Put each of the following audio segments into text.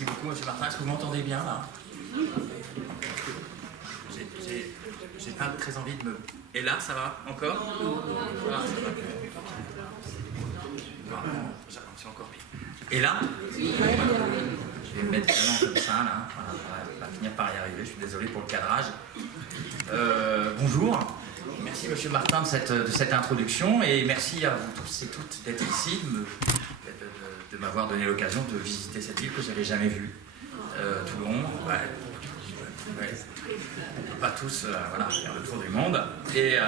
Merci beaucoup, monsieur Martin. Est-ce que vous m'entendez bien, là? J'ai pas très envie de me... Et là, ça va encore? Ah, ça va. C'est encore pire. Et là? Je vais me mettre vraiment comme ça, là. Voilà, on va finir par y arriver. Je suis désolé pour le cadrage. Bonjour. Merci, monsieur Martin, de cette introduction. Et merci à vous tous et toutes d'être ici, de m'avoir donné l'occasion de visiter cette ville que je n'avais jamais vue. Toulon. Ouais. Pas tous, voilà, faire le tour du monde. Et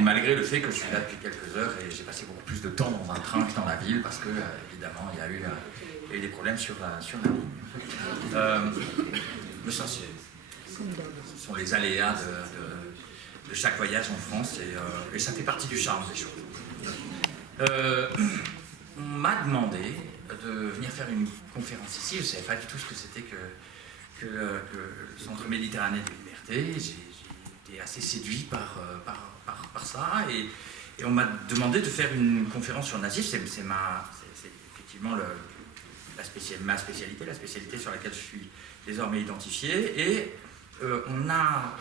malgré le fait que je suis là depuis quelques heures et j'ai passé beaucoup plus de temps dans un train que dans la ville parce que, évidemment, il y a eu des problèmes sur la ligne. Mais ça, ce sont les aléas de chaque voyage en France et ça fait partie du charme des choses. On m'a demandé de venir faire une conférence ici. Je ne savais pas du tout ce que c'était que le Centre méditerranéen de liberté. J'ai été assez séduit par ça et on m'a demandé de faire une conférence sur le nazisme. C'est effectivement ma spécialité, la spécialité sur laquelle je suis désormais identifié. Et on a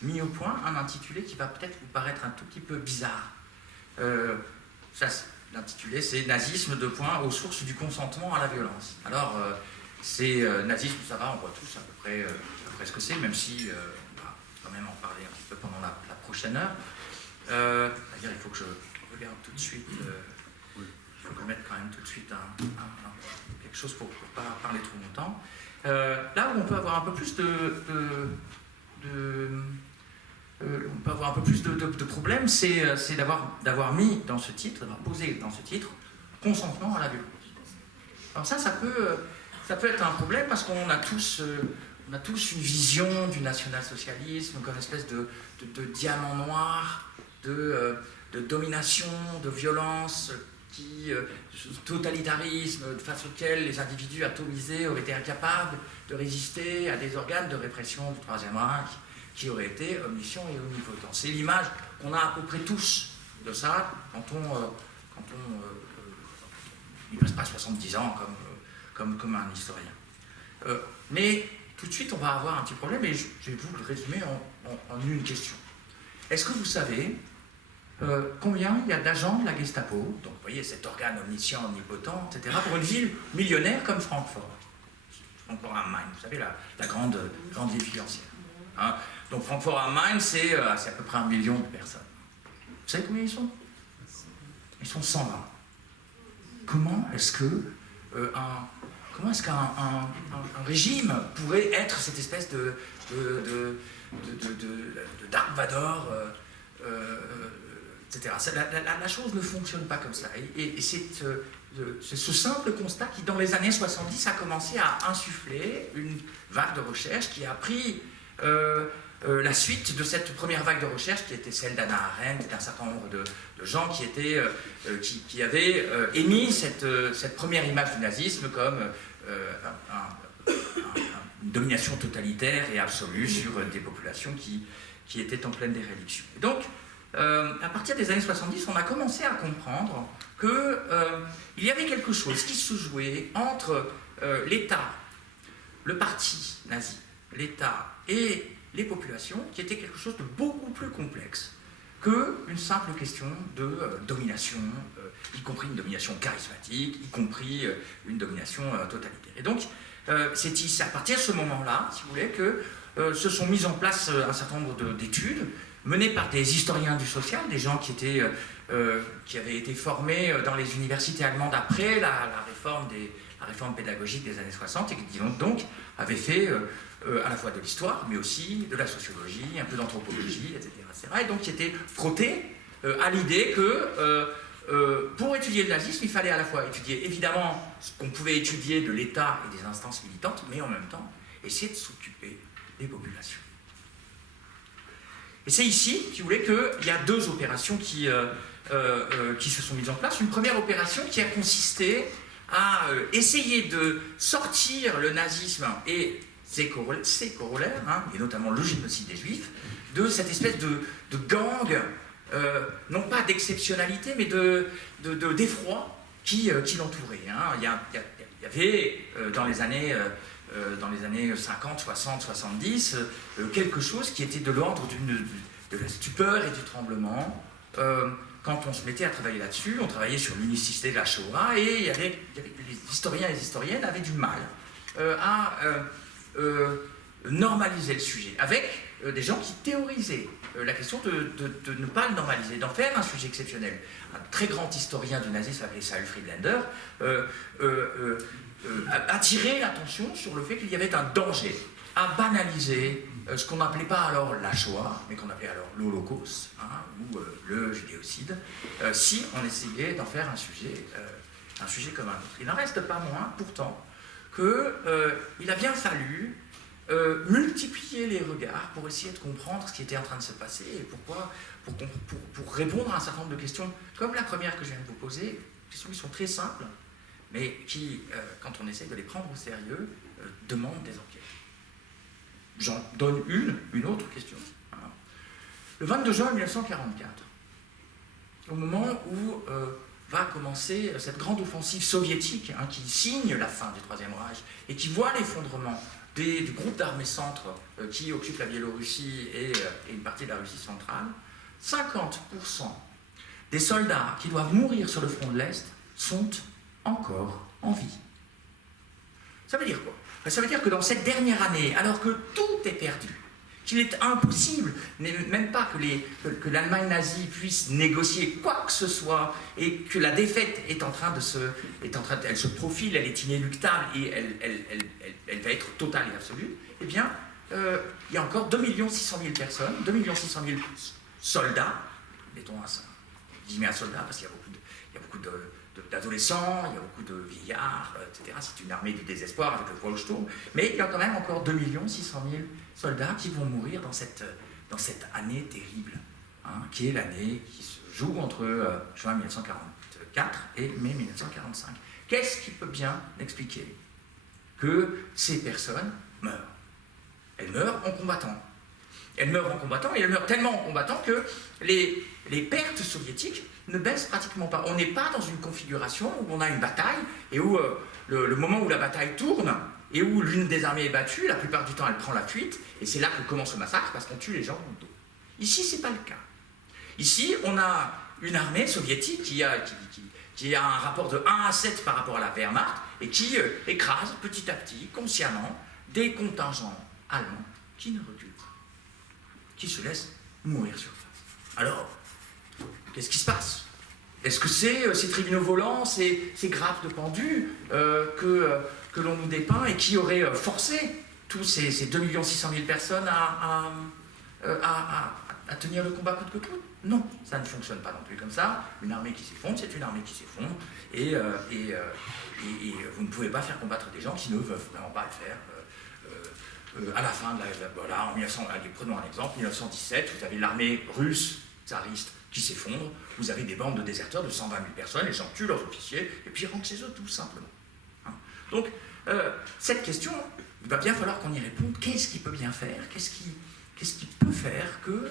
mis au point un intitulé qui va peut-être vous paraître un tout petit peu bizarre. L'intitulé, c'est « Nazisme, aux sources du consentement à la violence ». Alors, c'est nazisme, ça va, on voit tous à peu près ce que c'est, même si on va quand même en parler un petit peu pendant la prochaine heure. C'est-à-dire, il faut que je regarde tout de suite, il faut que je mette quand même tout de suite quelque chose pour ne pas parler trop longtemps. Là où on peut avoir un peu plus on peut avoir un peu plus de problèmes, c'est d'avoir mis dans ce titre, d'avoir posé dans ce titre, consentement à la violence. Alors ça peut être un problème parce qu'on a tous une vision du national-socialisme comme une espèce de diamant noir, de domination, de violence, totalitarisme face auquel les individus atomisés auraient été incapables de résister à des organes de répression du Troisième Reich qui auraient été omniscients et omnipotents. C'est l'image qu'on a à peu près tous de ça quand on n'y passe pas 70 ans comme un historien. Mais tout de suite, on va avoir un petit problème et je vais vous le résumer en une question. Est-ce que vous savez combien il y a d'agents de la Gestapo, donc vous voyez cet organe omniscient, omnipotent, etc., pour une ville millionnaire comme Francfort? Francfort am Main, vous savez, la grande ville financière. Hein? Donc Francfort am Main, c'est à peu près 1 million de personnes. Vous savez combien ils sont? Ils sont 120. Comment est-ce qu'un régime pourrait être cette espèce de Dark Vador, etc. La chose ne fonctionne pas comme ça. Et c'est ce simple constat qui, dans les années 70, a commencé à insuffler une vague de recherche qui a pris la suite de cette première vague de recherche qui était celle d'Hannah Arendt et d'un certain nombre de gens qui avaient émis cette première image du nazisme comme une domination totalitaire et absolue sur des populations qui étaient en pleine déréliction. Et donc, à partir des années 70, on a commencé à comprendre qu'il y avait quelque chose qui se jouait entre l'État, le parti nazi, l'État et les populations, qui était quelque chose de beaucoup plus complexe qu'une simple question de domination, y compris une domination charismatique, y compris une domination totalitaire. Et donc, c'est à partir de ce moment-là, si vous voulez, que se sont mises en place un certain nombre d'études menées par des historiens du social, des gens qui avaient été formés dans les universités allemandes après la réforme pédagogique des années 60 et qui donc avaient fait à la fois de l'histoire, mais aussi de la sociologie, un peu d'anthropologie, etc., etc. Et donc qui étaient frottés à l'idée que pour étudier le nazisme, il fallait à la fois étudier évidemment ce qu'on pouvait étudier de l'État et des instances militantes, mais en même temps essayer de s'occuper des populations. Et c'est ici, si vous voulez, qu'il y a deux opérations qui se sont mises en place. Une première opération qui a consisté à essayer de sortir le nazisme et ses corollaires, hein, et notamment le génocide des Juifs, de cette espèce de gang, non pas d'exceptionnalité, mais d'effroi, qui l'entouraient. Hein. Il y avait dans les années 50, 60, 70 quelque chose qui était de l'ordre de la stupeur et du tremblement. Quand on se mettait à travailler là-dessus, on travaillait sur l'unicité de la Shoah et les historiens et les historiennes avaient du mal à normaliser le sujet, avec des gens qui théorisaient la question de ne pas le normaliser, d'en faire un sujet exceptionnel. Un très grand historien du nazisme appelé Saul Friedlander attirer l'attention sur le fait qu'il y avait un danger à banaliser ce qu'on n'appelait pas alors la Shoah, mais qu'on appelait alors l'Holocauste, hein, ou le judéocide, si on essayait d'en faire un sujet comme un autre. Il n'en reste pas moins, pourtant, qu'il a bien fallu multiplier les regards pour essayer de comprendre ce qui était en train de se passer et pour répondre à un certain nombre de questions, comme la première que je viens de vous poser, questions qui sont très simples, mais qui, quand on essaie de les prendre au sérieux, demandent des enquêtes. J'en donne une autre question. Le 22 juin 1944, au moment où va commencer cette grande offensive soviétique qui signe la fin du Troisième Reich et qui voit l'effondrement du groupe d'armées centre qui occupe la Biélorussie et une partie de la Russie centrale, 50% des soldats qui doivent mourir sur le front de l'Est sont encore en vie. Ça veut dire quoi? Ça veut dire que dans cette dernière année, alors que tout est perdu, qu'il est impossible, même pas que l'Allemagne nazie puisse négocier quoi que ce soit, et que la défaite elle se profile, elle est inéluctable, et elle va être totale et absolue, eh bien, il y a encore 2 600 000 personnes, 2 600 000 soldats, mettons un soldat, parce qu'il y a beaucoup d'adolescents, il y a beaucoup de vieillards, etc. C'est une armée du désespoir avec le Volkssturm, mais il y a quand même encore 2 600 000 soldats qui vont mourir dans cette année terrible, qui est l'année qui se joue entre juin 1944 et mai 1945. Qu'est-ce qui peut bien expliquer que ces personnes meurent? Elles meurent en combattant. Elles meurent en combattant, et elles meurent tellement en combattant que les pertes soviétiques ne baissent pratiquement pas. On n'est pas dans une configuration où on a une bataille, et où le moment où la bataille tourne, et où l'une des armées est battue, la plupart du temps elle prend la fuite, et c'est là que commence le massacre, parce qu'on tue les gens dans le dos. Ici, ce n'est pas le cas. Ici, on a une armée soviétique qui a un rapport de 1 à 7 par rapport à la Wehrmacht, et qui écrase petit à petit, consciemment, des contingents allemands qui ne reculent pas, qui se laissent mourir sur place. Alors, qu'est-ce qui se passe? Est-ce que c'est ces tribunaux volants, ces grappes de pendus que l'on nous dépeint et qui auraient forcé tous ces 2 600 000 personnes à tenir le combat coûte que coûte? Non, ça ne fonctionne pas non plus comme ça. Une armée qui s'effondre, c'est une armée qui s'effondre, et vous ne pouvez pas faire combattre des gens qui ne veulent vraiment pas le faire. À la fin de voilà, prenons un exemple, 1917, vous avez l'armée russe tsariste qui s'effondre, vous avez des bandes de déserteurs de 120 000 personnes, les gens tuent leurs officiers, et puis ils rentrent chez eux tout simplement. Donc, cette question, il va bien falloir qu'on y réponde. Qu'est-ce qui peut bien faire? Qu'est-ce qui peut faire que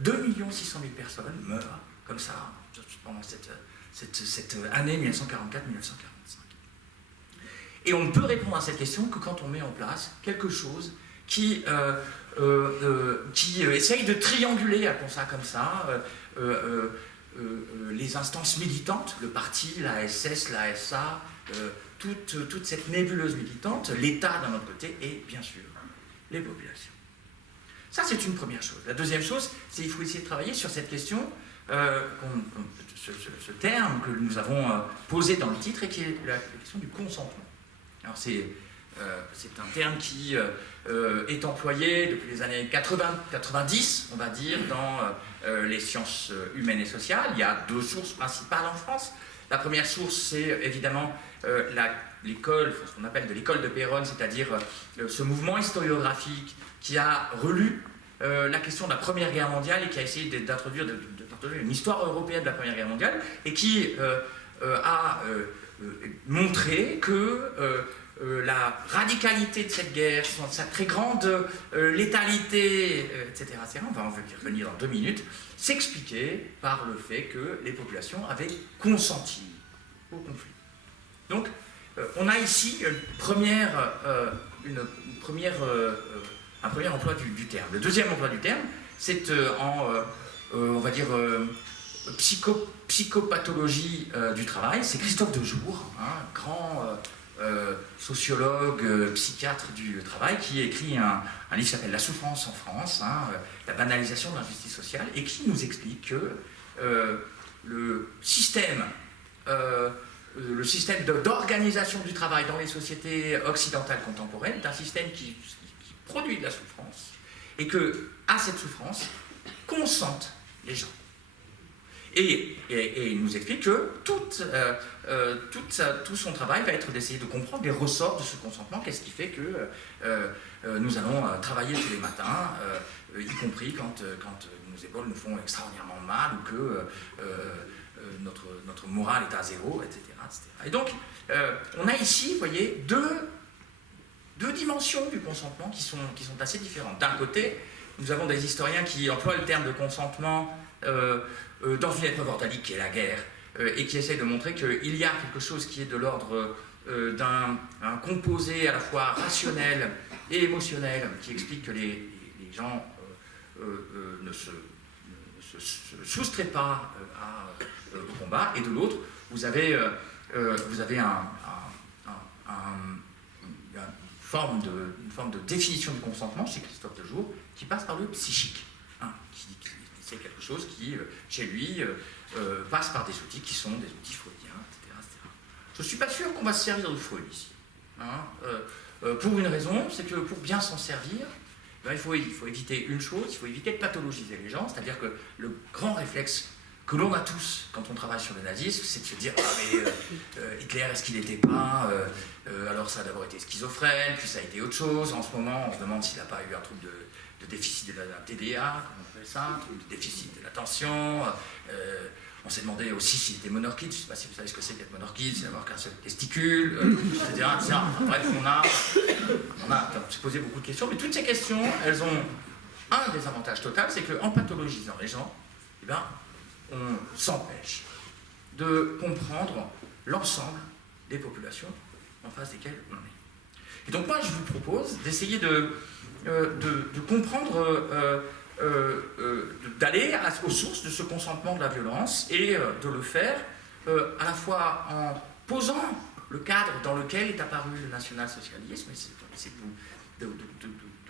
2 600 000 personnes meurent comme ça pendant cette année 1944-1945? Et on ne peut répondre à cette question que quand on met en place quelque chose qui essaye de trianguler, appelons ça comme ça, les instances militantes, le parti, la SS, la SA, toute cette nébuleuse militante, l'État d'un autre côté, et bien sûr, les populations. Ça, c'est une première chose. La deuxième chose, c'est qu'il faut essayer de travailler sur cette question, ce terme que nous avons posé dans le titre, et qui est la question du consentement. Alors c'est un terme qui est employé depuis les années 80-90, on va dire, dans les sciences humaines et sociales. Il y a 2 sources principales en France. La première source, c'est évidemment l'école, ce qu'on appelle de l'école de Péronne, c'est-à-dire ce mouvement historiographique qui a relu la question de la Première Guerre mondiale et qui a essayé d'introduire une histoire européenne de la Première Guerre mondiale, et qui a montré que la radicalité de cette guerre, sa très grande létalité, etc., on va en revenir dans 2 minutes, s'expliquait par le fait que les populations avaient consenti au conflit. Donc, on a ici un premier emploi du terme. Le deuxième emploi du terme, c'est on va dire, psychopathologie du travail. C'est Christophe Dejour, grand sociologue, psychiatre du travail, qui écrit un livre qui s'appelle « La souffrance en France », la banalisation de l'injustice sociale, et qui nous explique que le système d'organisation du travail dans les sociétés occidentales contemporaines est un système qui produit de la souffrance, et que à cette souffrance consentent les gens. Et il nous explique que tout son travail va être d'essayer de comprendre les ressorts de ce consentement. Qu'est-ce qui fait que nous allons travailler tous les matins, y compris quand nos épaules nous font extraordinairement mal, ou que notre morale est à zéro, etc. etc. Et donc, on a ici, vous voyez, deux dimensions du consentement qui sont assez différentes. D'un côté, nous avons des historiens qui emploient le terme de consentement dans une épreuve organique qui est la guerre, et qui essayent de montrer qu'il y a quelque chose qui est de l'ordre d'un composé à la fois rationnel et émotionnel, qui explique que les gens ne se soustraient pas au combat, et de l'autre, vous avez une forme de définition du consentement chez Christophe Dejour qui passe par le psychique, c'est quelque chose qui, chez lui, passe par des outils qui sont des outils freudiens, etc. etc. Je ne suis pas sûr qu'on va se servir de Freud ici. Pour une raison, c'est que pour bien s'en servir, il faut éviter une chose, il faut éviter de pathologiser les gens, c'est-à-dire que le grand réflexe que l'on a tous quand on travaille sur le nazisme, c'est de se dire « Ah mais Hitler, est-ce qu'il n'était pas alors ça a d'abord été schizophrène, puis ça a été autre chose. En ce moment, on se demande s'il n'a pas eu un trouble de déficit de la TDA, comme on appelle ça, un trouble de déficit de l'attention. On s'est demandé aussi s'il était monorchide. Je ne sais pas si vous savez ce que c'est qu'être monorchide, c'est d'avoir qu'un seul testicule, etc., etc. Bref, on s'est posé beaucoup de questions, mais toutes ces questions, elles ont un désavantage total, c'est qu'en pathologisant les gens, eh ben, on s'empêche de comprendre l'ensemble des populations en face desquelles on est. Et donc moi, je vous propose d'essayer de comprendre, d'aller aux sources de ce consentement de la violence, et de le faire à la fois en posant le cadre dans lequel est apparu le national-socialisme, et c'est de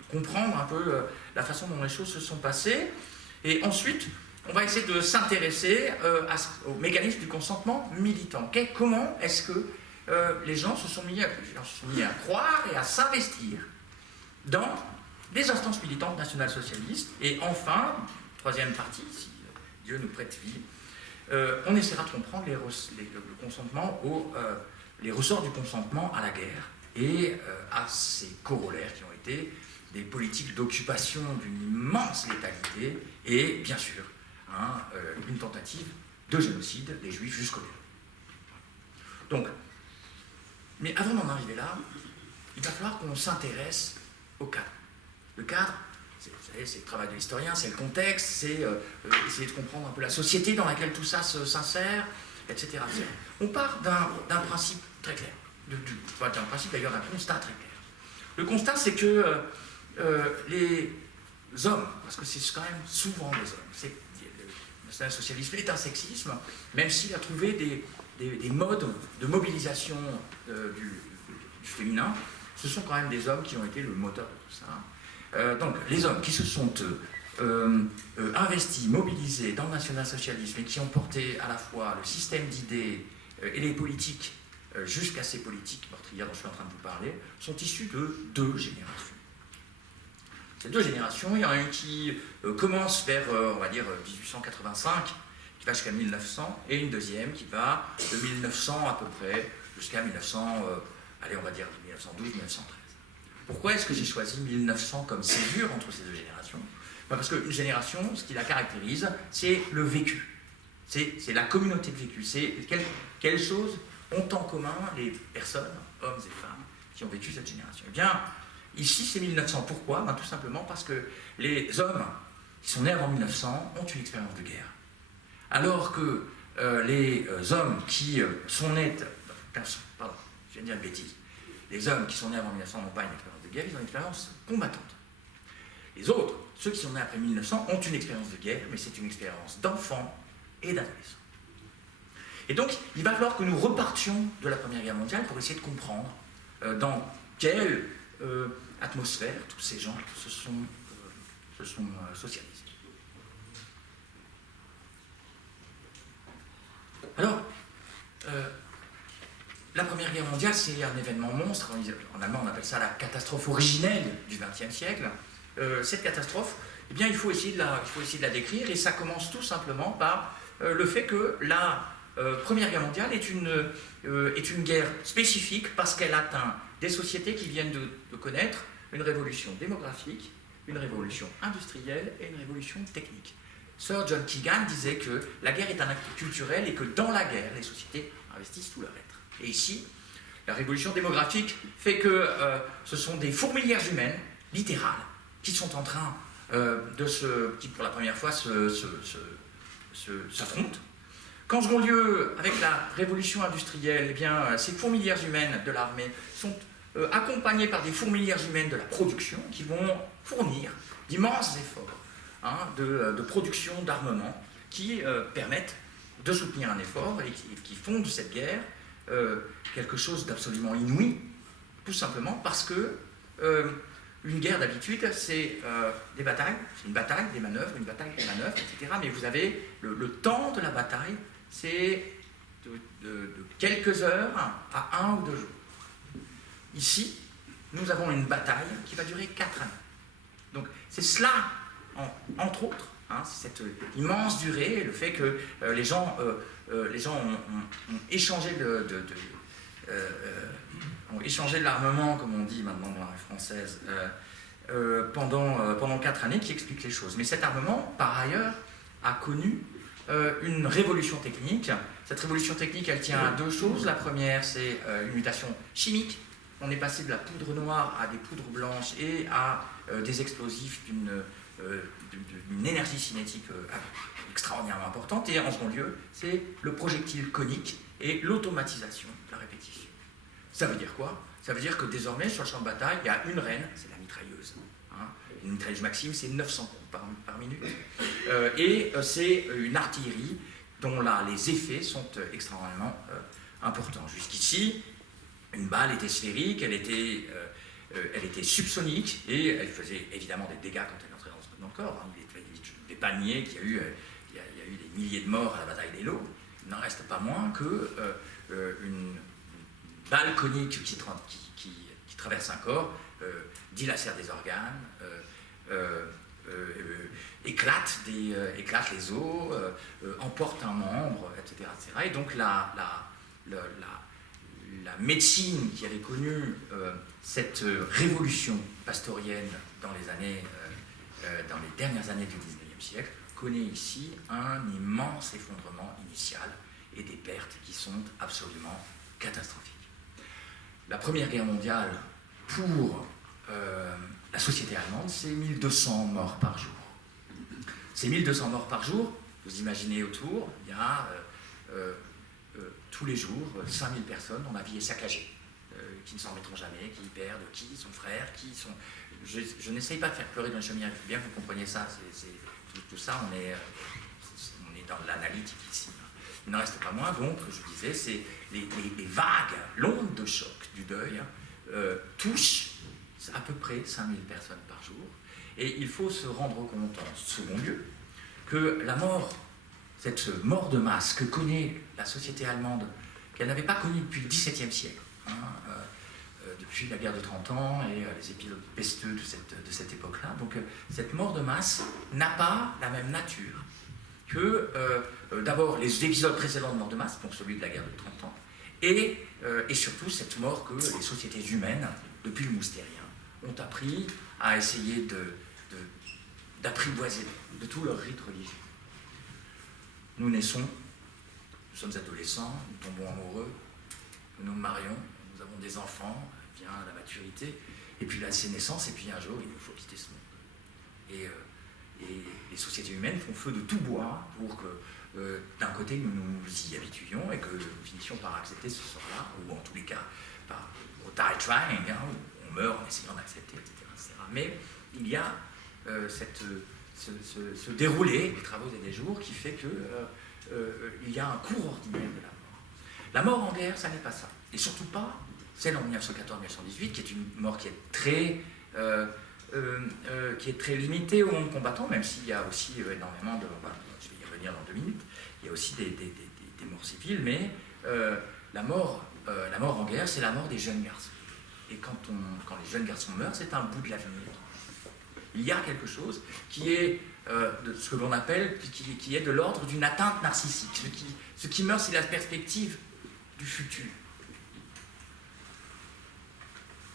comprendre un peu la façon dont les choses se sont passées, et ensuite on va essayer de s'intéresser au mécanisme du consentement militant. Comment est-ce que les gens se sont mis à croire et à s'investir dans des instances militantes nationales-socialistes. Et enfin, troisième partie, si Dieu nous prête vie, on essaiera de comprendre le consentement les ressorts du consentement à la guerre et à ses corollaires qui ont été des politiques d'occupation d'une immense létalité et, bien sûr, une tentative de génocide des Juifs jusqu'au bout. Donc, mais avant d'en arriver là, il va falloir qu'on s'intéresse au cadre. Le cadre, c'est le travail de l'historien, c'est le contexte, c'est essayer de comprendre un peu la société dans laquelle tout ça s'insère, etc. On part d'un principe très clair, d'un principe d'ailleurs, d'un constat très clair. Le constat, c'est que les hommes, parce que c'est quand même souvent des hommes, le national-socialisme est un sexisme, même s'il a trouvé des modes de mobilisation du féminin, ce sont quand même des hommes qui ont été le moteur de tout ça. Donc les hommes qui se sont investis, mobilisés dans le national-socialisme et qui ont porté à la fois le système d'idées et les politiques jusqu'à ces politiques meurtrières dont je suis en train de vous parler, sont issus de deux générations. Ces deux générations, il y en a une qui commence vers, on va dire, 1885, qui va jusqu'à 1900, et une deuxième qui va de 1900 à peu près jusqu'à 1900, allez, on va dire 1912-1913. Pourquoi est-ce que j'ai choisi 1900 comme césure entre ces deux générations? Parce qu'une génération, ce qui la caractérise, c'est le vécu. C'est la communauté de vécu. C'est quelles choses ont en commun les personnes, hommes et femmes, qui ont vécu cette génération. Eh bien, ici, c'est 1900. Pourquoi? Tout simplement parce que les hommes qui sont nés avant 1900 ont une expérience de guerre. Alors que les hommes qui sont nés... Pardon, je viens de dire une bêtise. Les hommes qui sont nés avant 1900 n'ont pas une expérience de guerre, ils ont une expérience combattante. Les autres, ceux qui sont nés après 1900, ont une expérience de guerre, mais c'est une expérience d'enfants et d'adolescents. Et donc, il va falloir que nous repartions de la Première Guerre mondiale pour essayer de comprendre dans quelle atmosphère tous ces gens se sont socialisés. Alors, la Première Guerre mondiale, c'est un événement monstre. En allemand, on appelle ça la catastrophe originelle du XXe siècle. Cette catastrophe, eh bien, il faut essayer de la décrire, et ça commence tout simplement par le fait que la Première Guerre mondiale est une guerre spécifique parce qu'elle atteint des sociétés qui viennent de connaître une révolution démographique, une révolution industrielle et une révolution technique. Sir John Keegan disait que la guerre est un acte culturel et que dans la guerre, les sociétés investissent tout leur être. Et ici, la révolution démographique fait que ce sont des fourmilières humaines, littérales, qui sont en train qui pour la première fois s'affrontent. Qu'en second lieu, avec la révolution industrielle, eh bien, ces fourmilières humaines de l'armée sont accompagnées par des fourmilières humaines de la production qui vont fournir d'immenses efforts de production d'armement qui permettent de soutenir un effort et qui font de cette guerre quelque chose d'absolument inouï, tout simplement parce que une guerre d'habitude, c'est des batailles, c'est une bataille, des manœuvres, une bataille, des manœuvres, etc. Mais vous avez le temps de la bataille, c'est de quelques heures à 1 ou 2 jours. Ici, nous avons une bataille qui va durer 4 années. Donc c'est cela, entre autres, cette immense durée, le fait que les gens ont échangé ont échangé de l'armement, comme on dit maintenant dans la française, pendant 4 années, qui explique les choses. Mais cet armement, par ailleurs, a connu une révolution technique. Cette révolution technique, elle tient à 2 choses. La première, c'est une mutation chimique. On est passé de la poudre noire à des poudres blanches et à des explosifs d'une énergie cinétique extraordinairement importante. Et en second lieu, c'est le projectile conique et l'automatisation de la répétition. Ça veut dire quoi? Ça veut dire que désormais, sur le champ de bataille, il y a une reine, c'est la mitrailleuse. Une mitrailleuse Maxim, c'est 900 coups par minute. Et c'est une artillerie dont les effets sont extrêmement importants. Jusqu'ici, une balle était sphérique, elle était subsonique, et elle faisait évidemment des dégâts quand elle entrait dans le corps. Il n'est pas nié qu'il y a eu des milliers de morts à la bataille d'Eylau. Il n'en reste pas moins qu'une balle conique qui traverse un corps, dilacère des organes, éclate les os, emporte un membre, etc. etc. Et donc la médecine qui avait connu cette révolution pastorienne dans les dernières années du XIXe siècle connaît ici un immense effondrement initial et des pertes qui sont absolument catastrophiques. La Première Guerre mondiale, pour la société allemande, c'est 1200 morts par jour. Ces 1200 morts par jour, vous imaginez autour, il y a tous les jours 5000 personnes dont la vie est saccagée, qui ne s'en remettront jamais, qui perdent qui, son frère, qui sont... Je n'essaye pas de faire pleurer dans le chemin, il faut bien que vous compreniez ça, tout ça, on est dans l'analytique ici. Il n'en reste pas moins, donc, je disais, c'est les vagues, l'onde de choc du deuil touche à peu près 5000 personnes par jour. Et il faut se rendre compte, en second lieu, que la mort, cette mort de masse que connaît la société allemande, qu'elle n'avait pas connue depuis le XVIIe siècle, depuis la guerre de 30 ans et les épisodes pesteux de cette époque-là. Donc cette mort de masse n'a pas la même nature que d'abord les épisodes précédents de mort de masse, donc celui de la guerre de 30 ans, et surtout cette mort que les sociétés humaines, depuis le Moustérien, ont appris à essayer d'apprivoiser de tous leurs rites religieux. Nous naissons, nous sommes adolescents, nous tombons amoureux, nous nous marions, nous avons des enfants, vient la maturité, et puis là c'est naissance, et puis un jour il nous faut quitter ce monde. Et les sociétés humaines font feu de tout bois pour que d'un côté, nous nous y habituions et que nous finissions par accepter ce sort-là, ou en tous les cas, par die trying, hein, où on meurt en essayant d'accepter, etc., etc. Mais il y a ce déroulé des travaux et des jours qui fait que il y a un cours ordinaire de la mort. La mort en guerre, ça n'est pas ça. Et surtout pas celle en 1914-1918, qui est une mort qui est très limitée au monde combattant, même s'il y a aussi énormément de... Voilà, je vais y revenir dans 2 minutes. Il y a aussi des morts civiles, mais la mort en guerre, c'est la mort des jeunes garçons. Et quand les jeunes garçons meurent, c'est un bout de l'avenir. Il y a quelque chose qui est de ce que l'on appelle, qui est de l'ordre d'une atteinte narcissique. Ce qui meurt, c'est la perspective du futur.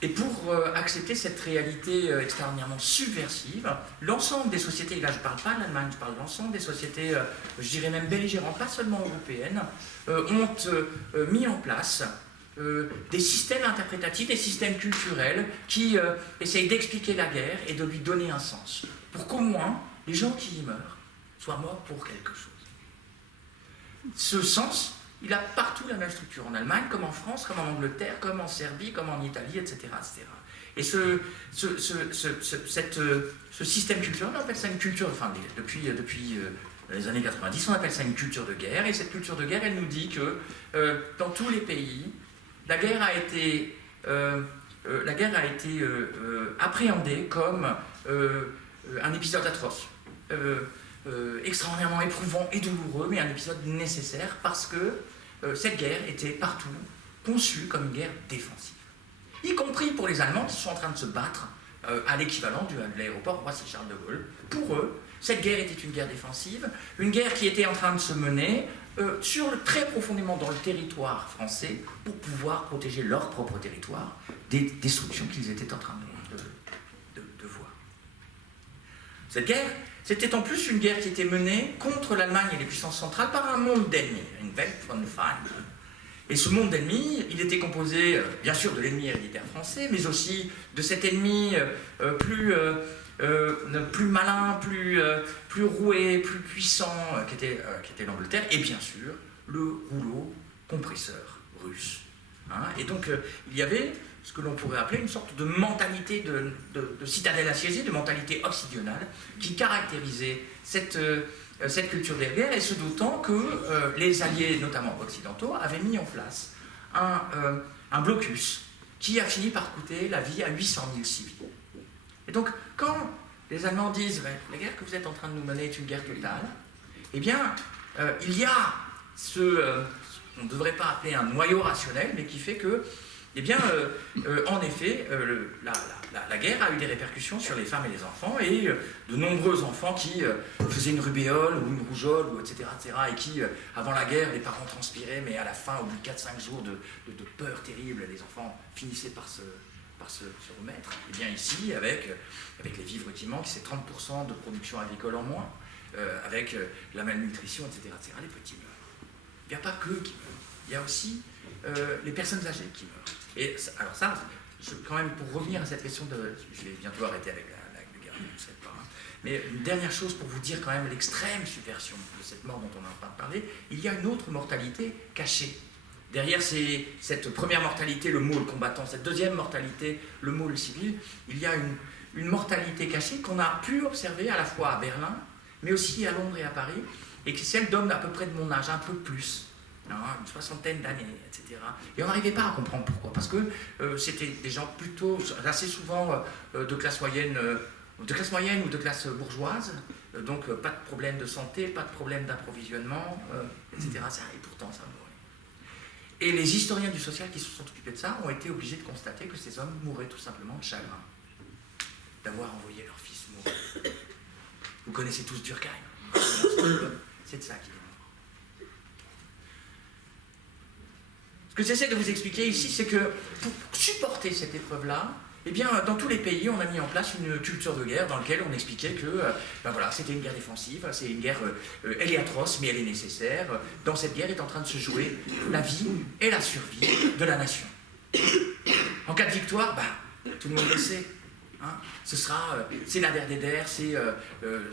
Et pour accepter cette réalité extraordinairement subversive, l'ensemble des sociétés, et là je ne parle pas de l'Allemagne, je parle de l'ensemble des sociétés, je dirais même belligérantes, pas seulement européennes, ont mis en place des systèmes interprétatifs, des systèmes culturels qui essayent d'expliquer la guerre et de lui donner un sens, pour qu'au moins les gens qui y meurent soient morts pour quelque chose. Ce sens, il a partout la même structure, en Allemagne, comme en France, comme en Angleterre, comme en Serbie, comme en Italie, etc. etc. Et ce système culturel, on appelle ça une culture, enfin depuis les années 90, on appelle ça une culture de guerre, et cette culture de guerre, elle nous dit que dans tous les pays, la guerre a été appréhendée comme un épisode atroce, extraordinairement éprouvant et douloureux, mais un épisode nécessaire parce que cette guerre était partout conçue comme une guerre défensive. Y compris pour les Allemands qui sont en train de se battre à l'équivalent de l'aéroport Roissy-Charles de Gaulle. Pour eux, cette guerre était une guerre défensive, une guerre qui était en train de se mener très profondément dans le territoire français pour pouvoir protéger leur propre territoire des destructions qu'ils étaient en train de voir. Cette guerre, c'était en plus une guerre qui était menée contre l'Allemagne et les puissances centrales par un monde d'ennemis, une Welt von Feinden. Et ce monde d'ennemis, il était composé bien sûr de l'ennemi héréditaire français, mais aussi de cet ennemi plus malin, plus roué, plus puissant qui était l'Angleterre, et bien sûr le rouleau compresseur russe. Hein, et donc il y avait ce que l'on pourrait appeler une sorte de mentalité de citadelle assiégée, de mentalité occidionale, qui caractérisait cette culture des guerres, et ce d'autant que les alliés, notamment occidentaux, avaient mis en place un blocus qui a fini par coûter la vie à 800 000 civils. Et donc, quand les Allemands disent « la guerre que vous êtes en train de nous mener est une guerre totale », eh bien, il y a on ne devrait pas appeler un noyau rationnel, mais qui fait que, eh bien, en effet, la guerre a eu des répercussions sur les femmes et les enfants, et de nombreux enfants qui faisaient une rubéole ou une rougeole, ou etc., et qui, avant la guerre, les parents transpiraient, mais à la fin, au bout de 4-5 jours de peur terrible, les enfants finissaient par se remettre. Et bien ici, avec les vivres qui manquent, c'est 30% de production agricole en moins, avec la malnutrition, etc., les petits meurent. Il n'y a pas que qui meurent, il y a aussi les personnes âgées qui meurent. Et alors ça, quand même, pour revenir à cette question je vais bientôt arrêter avec la guerre, vous ne savez pas, hein. Mais une dernière chose pour vous dire quand même l'extrême subversion de cette mort dont on est en train de parler, il y a une autre mortalité cachée. Derrière cette première mortalité, le mot le combattant, cette deuxième mortalité, le mot le civil, il y a une mortalité cachée qu'on a pu observer à la fois à Berlin, mais aussi à Londres et à Paris, et qui est celle d'hommes à peu près de mon âge, un peu plus, hein, une soixantaine d'années, etc. Et on n'arrivait pas à comprendre pourquoi, parce que c'était des gens plutôt, assez souvent de classe moyenne ou de classe bourgeoise, donc pas de problème de santé, pas de problème d'approvisionnement, etc. Et pourtant ça mourait. Et les historiens du social qui se sont occupés de ça ont été obligés de constater que ces hommes mouraient tout simplement de chagrin d'avoir envoyé leur fils mourir. Vous connaissez tous Durkheim. C'est de ça qu'il est mort. Ce que j'essaie de vous expliquer ici, c'est que pour supporter cette épreuve-là, eh bien, dans tous les pays, on a mis en place une culture de guerre dans laquelle on expliquait que voilà, c'était une guerre défensive, c'est une guerre, elle est atroce, mais elle est nécessaire. Dans cette guerre est en train de se jouer la vie et la survie de la nation. En cas de victoire, tout le monde le sait. Hein. C'est la der, c'est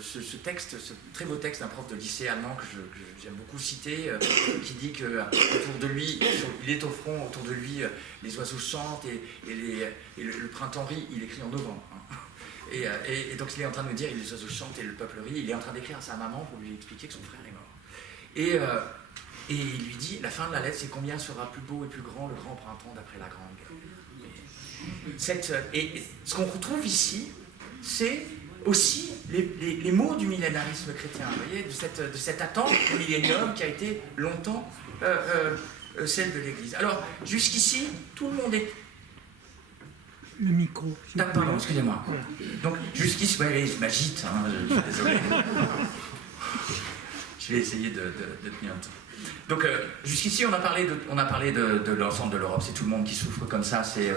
ce texte, ce très beau texte d'un prof de lycée allemand que j'aime beaucoup citer, qui dit que autour de lui, il est au front, autour de lui, les oiseaux chantent et le printemps rit, il écrit en novembre. Hein. Et donc il est en train de nous dire, les oiseaux chantent et le peuple rit, il est en train d'écrire à sa maman pour lui expliquer que son frère est mort. Et il lui dit, la fin de la lettre, c'est combien sera plus beau et plus grand le grand printemps d'après la grande guerre. Et ce qu'on retrouve ici, c'est aussi les mots du millénarisme chrétien, vous voyez, de cette attente du millénium qui a été longtemps celle de l'Église. Alors, jusqu'ici, tout le monde est... Le micro. Pardon, excusez-moi. Donc, jusqu'ici, je m'agite, hein, je suis désolé. Je vais essayer de tenir un temps. Donc jusqu'ici on a parlé de l'ensemble de l'Europe, c'est tout le monde qui souffre comme ça, c'est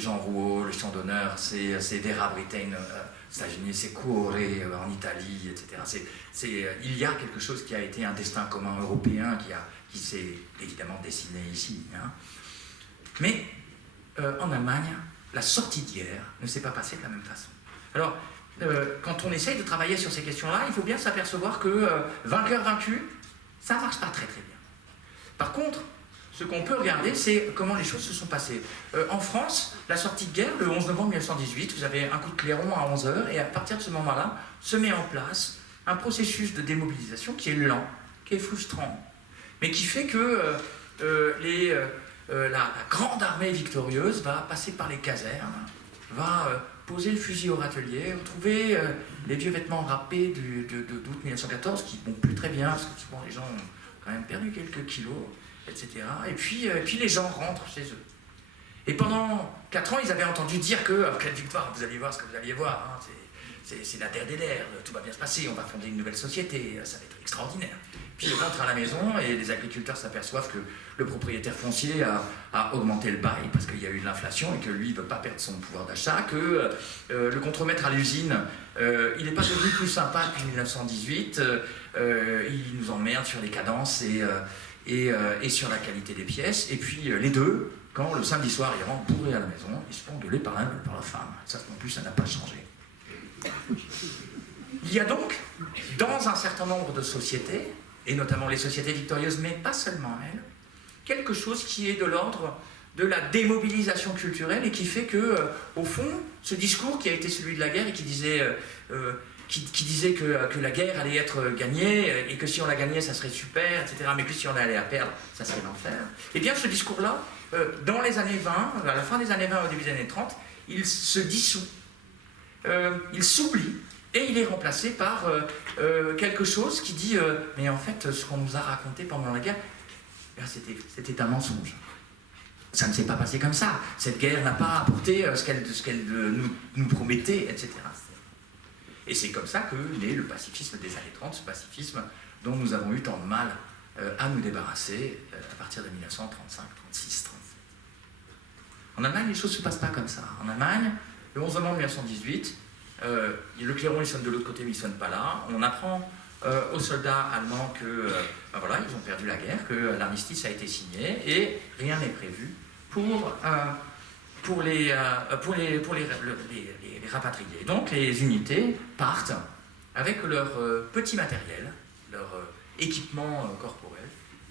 Jean Rouault, le chant d'honneur, c'est Vera Brittain aux États-Unis, c'est Cuore en Italie, etc. Il y a quelque chose qui a été un destin commun européen qui s'est évidemment dessiné ici. Hein. Mais en Allemagne, la sortie de guerre ne s'est pas passée de la même façon. Alors, quand on essaye de travailler sur ces questions-là, il faut bien s'apercevoir que vainqueur-vaincu, ça ne marche pas très très bien. Par contre, ce qu'on peut regarder, c'est comment les choses se sont passées. En France, la sortie de guerre, le 11 novembre 1918, vous avez un coup de clairon à 11h, et à partir de ce moment-là, se met en place un processus de démobilisation qui est lent, qui est frustrant, mais qui fait que la grande armée victorieuse va passer par les casernes, va poser le fusil au râtelier, retrouver les vieux vêtements râpés d'août 1914 qui vont plus très bien, parce que souvent les gens ont quand même perdu quelques kilos, etc. Et puis les gens rentrent chez eux. Et pendant 4 ans, ils avaient entendu dire que, quelle victoire, vous alliez voir ce que vous alliez voir, hein, c'est la der des der, tout va bien se passer, on va fonder une nouvelle société, ça va être extraordinaire. Puis ils rentrent à la maison et les agriculteurs s'aperçoivent que le propriétaire foncier a augmenté le bail parce qu'il y a eu de l'inflation et que lui ne veut pas perdre son pouvoir d'achat, que le contremaître à l'usine, il n'est pas devenu plus sympa depuis 1918, il nous emmerde sur les cadences et sur la qualité des pièces, et puis les deux, quand le samedi soir ils rentrent bourrés à la maison, ils se font gueuler par l'un ou par la femme. Ça non plus, ça n'a pas changé. Il y a donc, dans un certain nombre de sociétés, et notamment les sociétés victorieuses, mais pas seulement elles, quelque chose qui est de l'ordre de la démobilisation culturelle et qui fait que, au fond, ce discours qui a été celui de la guerre et qui disait que la guerre allait être gagnée et que si on la gagnait, ça serait super, etc., mais que si on allait la perdre, ça serait l'enfer, eh bien ce discours-là, dans les années 20, à la fin des années 20 au début des années 30, il se dissout, il s'oublie, et il est remplacé par quelque chose qui dit mais en fait, ce qu'on nous a raconté pendant la guerre, c'était un mensonge. Ça ne s'est pas passé comme ça. Cette guerre n'a pas apporté ce qu'elle nous promettait, etc. Et c'est comme ça que naît le pacifisme des années 30, ce pacifisme dont nous avons eu tant de mal à nous débarrasser à partir de 1935, 36, 37. En Allemagne, les choses ne se passent pas comme ça. En Allemagne, le 11 novembre 1918, le clairon il sonne de l'autre côté mais il ne sonne pas là. On apprend aux soldats allemands que voilà, ils ont perdu la guerre, que l'armistice a été signé et rien n'est prévu pour les rapatrier. Donc les unités partent avec leur petit matériel, leur équipement corporel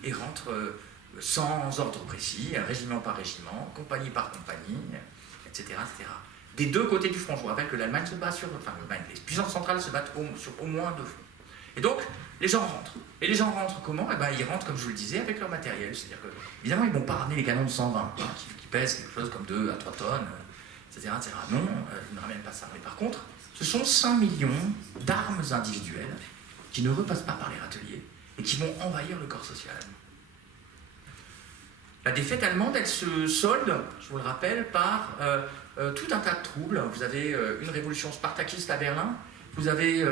et rentrent sans ordre précis, régiment par régiment, compagnie par compagnie, etc., etc. Des deux côtés du front. Je vous rappelle que l'Allemagne se bat les puissances centrales se battent sur au moins 2 fronts. Et donc, les gens rentrent. Et les gens rentrent comment ? Eh ben, ils rentrent, comme je vous le disais, avec leur matériel. C'est-à-dire que, évidemment, ils ne vont pas ramener les canons de 120, hein, qui pèsent quelque chose comme 2 à 3 tonnes, etc., etc. Non, ils ne ramènent pas ça. Mais par contre, ce sont 5 millions d'armes individuelles qui ne repassent pas par les râteliers et qui vont envahir le corps social allemand. La défaite allemande, elle se solde, je vous le rappelle, par tout un tas de troubles. Vous avez une révolution spartakiste à Berlin, vous avez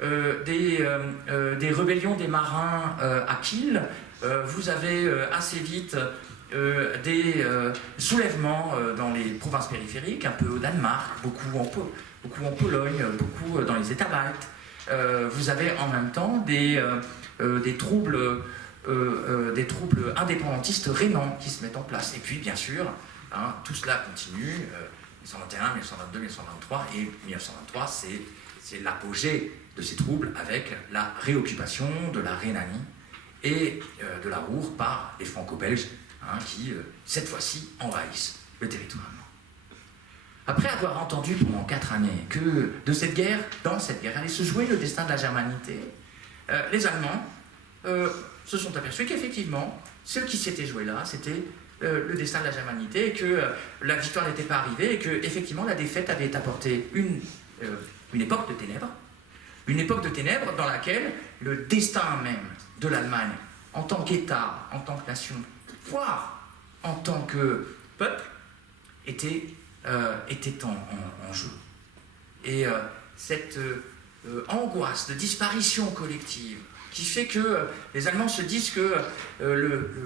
des rébellions des marins à Kiel, vous avez assez vite des soulèvements dans les provinces périphériques, un peu au Danemark, beaucoup en Pologne, beaucoup dans les États baltes. Vous avez en même temps des troubles indépendantistes rhénans qui se mettent en place. Et puis, bien sûr, hein, tout cela continue 1921, 1922, 1923, et 1923, c'est l'apogée de ces troubles avec la réoccupation de la Rhénanie et de la Ruhr par les Franco-Belges, hein, qui, cette fois-ci, envahissent le territoire allemand. Après avoir entendu pendant 4 années que dans cette guerre, allait se jouer le destin de la germanité, les Allemands se sont aperçus qu'effectivement, ce qui s'était joué là, c'était le destin de la germanité, et que la victoire n'était pas arrivée, et que effectivement la défaite avait apporté une époque de ténèbres dans laquelle le destin même de l'Allemagne, en tant qu'État, en tant que nation, voire en tant que peuple, était en jeu. Et cette angoisse de disparition collective qui fait que les Allemands se disent que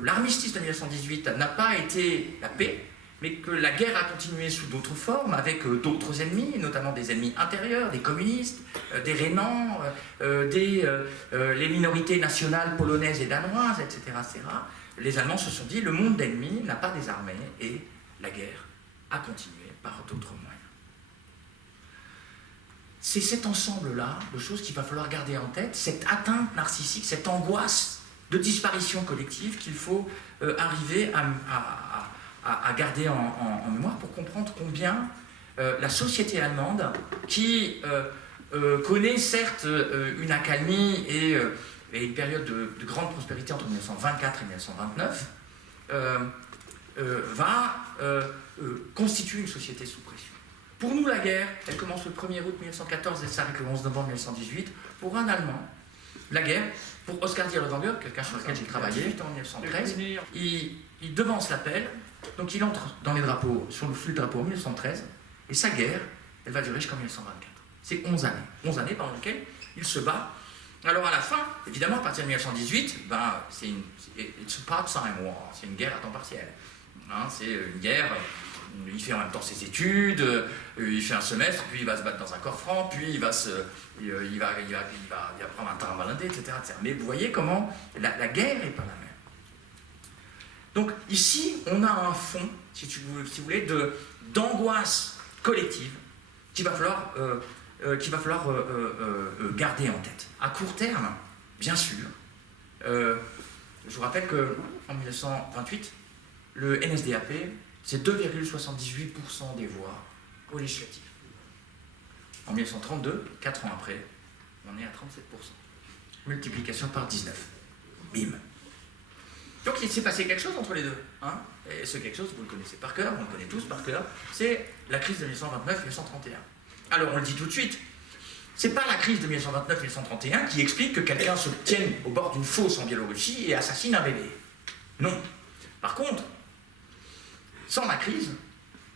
l'armistice de 1918 n'a pas été la paix, mais que la guerre a continué sous d'autres formes, avec d'autres ennemis, notamment des ennemis intérieurs, des communistes, des Rhénans, les minorités nationales polonaises et danoises, etc., etc. Les Allemands se sont dit, le monde d'ennemis n'a pas désarmé, et la guerre a continué par d'autres moyens. C'est cet ensemble-là de choses qu'il va falloir garder en tête, cette atteinte narcissique, cette angoisse de disparition collective qu'il faut arriver à garder en mémoire pour comprendre combien la société allemande, qui connaît certes une accalmie et une période de grande prospérité entre 1924 et 1929, va constituer une société sous pression. Pour nous, la guerre, elle commence le 1er août 1914 et s'arrête le 11 novembre 1918. Pour un Allemand, la guerre, pour Oskar Dirlewanger, quelqu'un sur lequel j'ai travaillé, en 1913, il devance l'appel, donc il entre dans les drapeaux, sur le flux de drapeaux en 1913, et sa guerre, elle va durer jusqu'en 1924. C'est 11 années. 11 années pendant lesquelles il se bat. Alors à la fin, évidemment, à partir de 1918, it's a part-time war, c'est une guerre à temps partiel. Hein, c'est une guerre, il fait en même temps ses études, il fait un semestre, puis il va se battre dans un corps franc, puis il va prendre un train blindé, etc., etc. Mais vous voyez comment la guerre n'est pas la même. Donc ici, on a un fond, si vous voulez, d'angoisse collective qu'il va falloir garder en tête. À court terme, bien sûr, je vous rappelle qu'en 1928, le NSDAP, c'est 2,78% des voix aux législatives. En 1932, 4 ans après, on est à 37%. Multiplication par 19. Bim. Donc il s'est passé quelque chose entre les deux. Hein, et ce quelque chose, vous le connaissez par cœur, on le connaît tous par cœur, c'est la crise de 1929-1931. Alors on le dit tout de suite, c'est pas la crise de 1929-1931 qui explique que quelqu'un se tienne au bord d'une fosse en Biélorussie et assassine un bébé. Non. Par contre, sans la crise,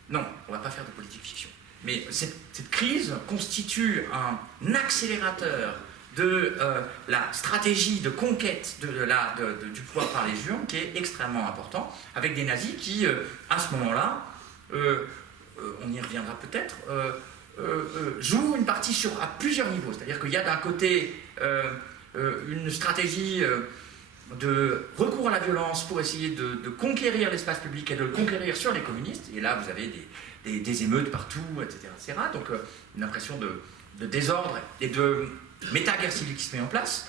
non, on ne va pas faire de politique fiction. Mais cette crise constitue un accélérateur de la stratégie de conquête du pouvoir par les urnes qui est extrêmement important, avec des nazis qui, à ce moment-là, on y reviendra peut-être, jouent une partie à plusieurs niveaux. C'est-à-dire qu'il y a d'un côté une stratégie de recours à la violence pour essayer de conquérir l'espace public et de le conquérir sur les communistes. Et là, vous avez des émeutes partout, etc. etc. Donc, une impression de désordre et de méta-guerre civile qui se met en place.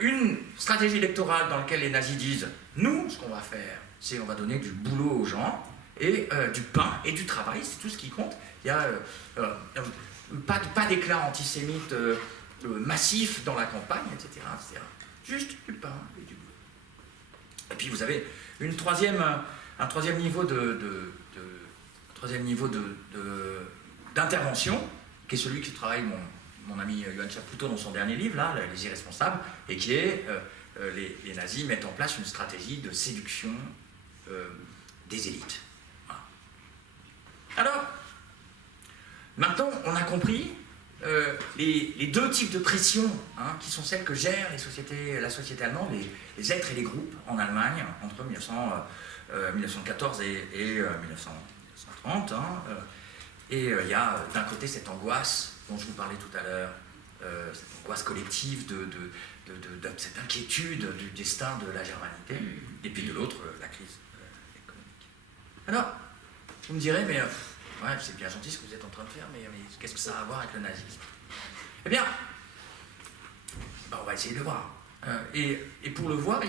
Une stratégie électorale dans laquelle les nazis disent « Nous, ce qu'on va faire, c'est on va donner du boulot aux gens, et du pain et du travail, c'est tout ce qui compte. » Il y a pas d'éclat antisémite massif dans la campagne, etc., etc. Juste du pain et du boulot. Et puis vous avez un troisième niveau d'intervention, qui est celui qui travaille mon ami Johann Chapoutot dans son dernier livre, là, Les Irresponsables, et qui est les nazis mettent en place une stratégie de séduction des élites. Voilà. Alors, maintenant, on a compris les deux types de pression, hein, qui sont celles que gère la société allemande, les êtres et les groupes en Allemagne entre 1914 et 1930. Hein, et il y a d'un côté cette angoisse dont je vous parlais tout à l'heure, cette angoisse collective de cette inquiétude du destin de la germanité, et puis de l'autre, la crise économique. Alors, vous me direz, mais Ouais, c'est bien gentil ce que vous êtes en train de faire, mais qu'est-ce que ça a à voir avec le nazisme? Eh bien, on va essayer de voir. Et pour le voir,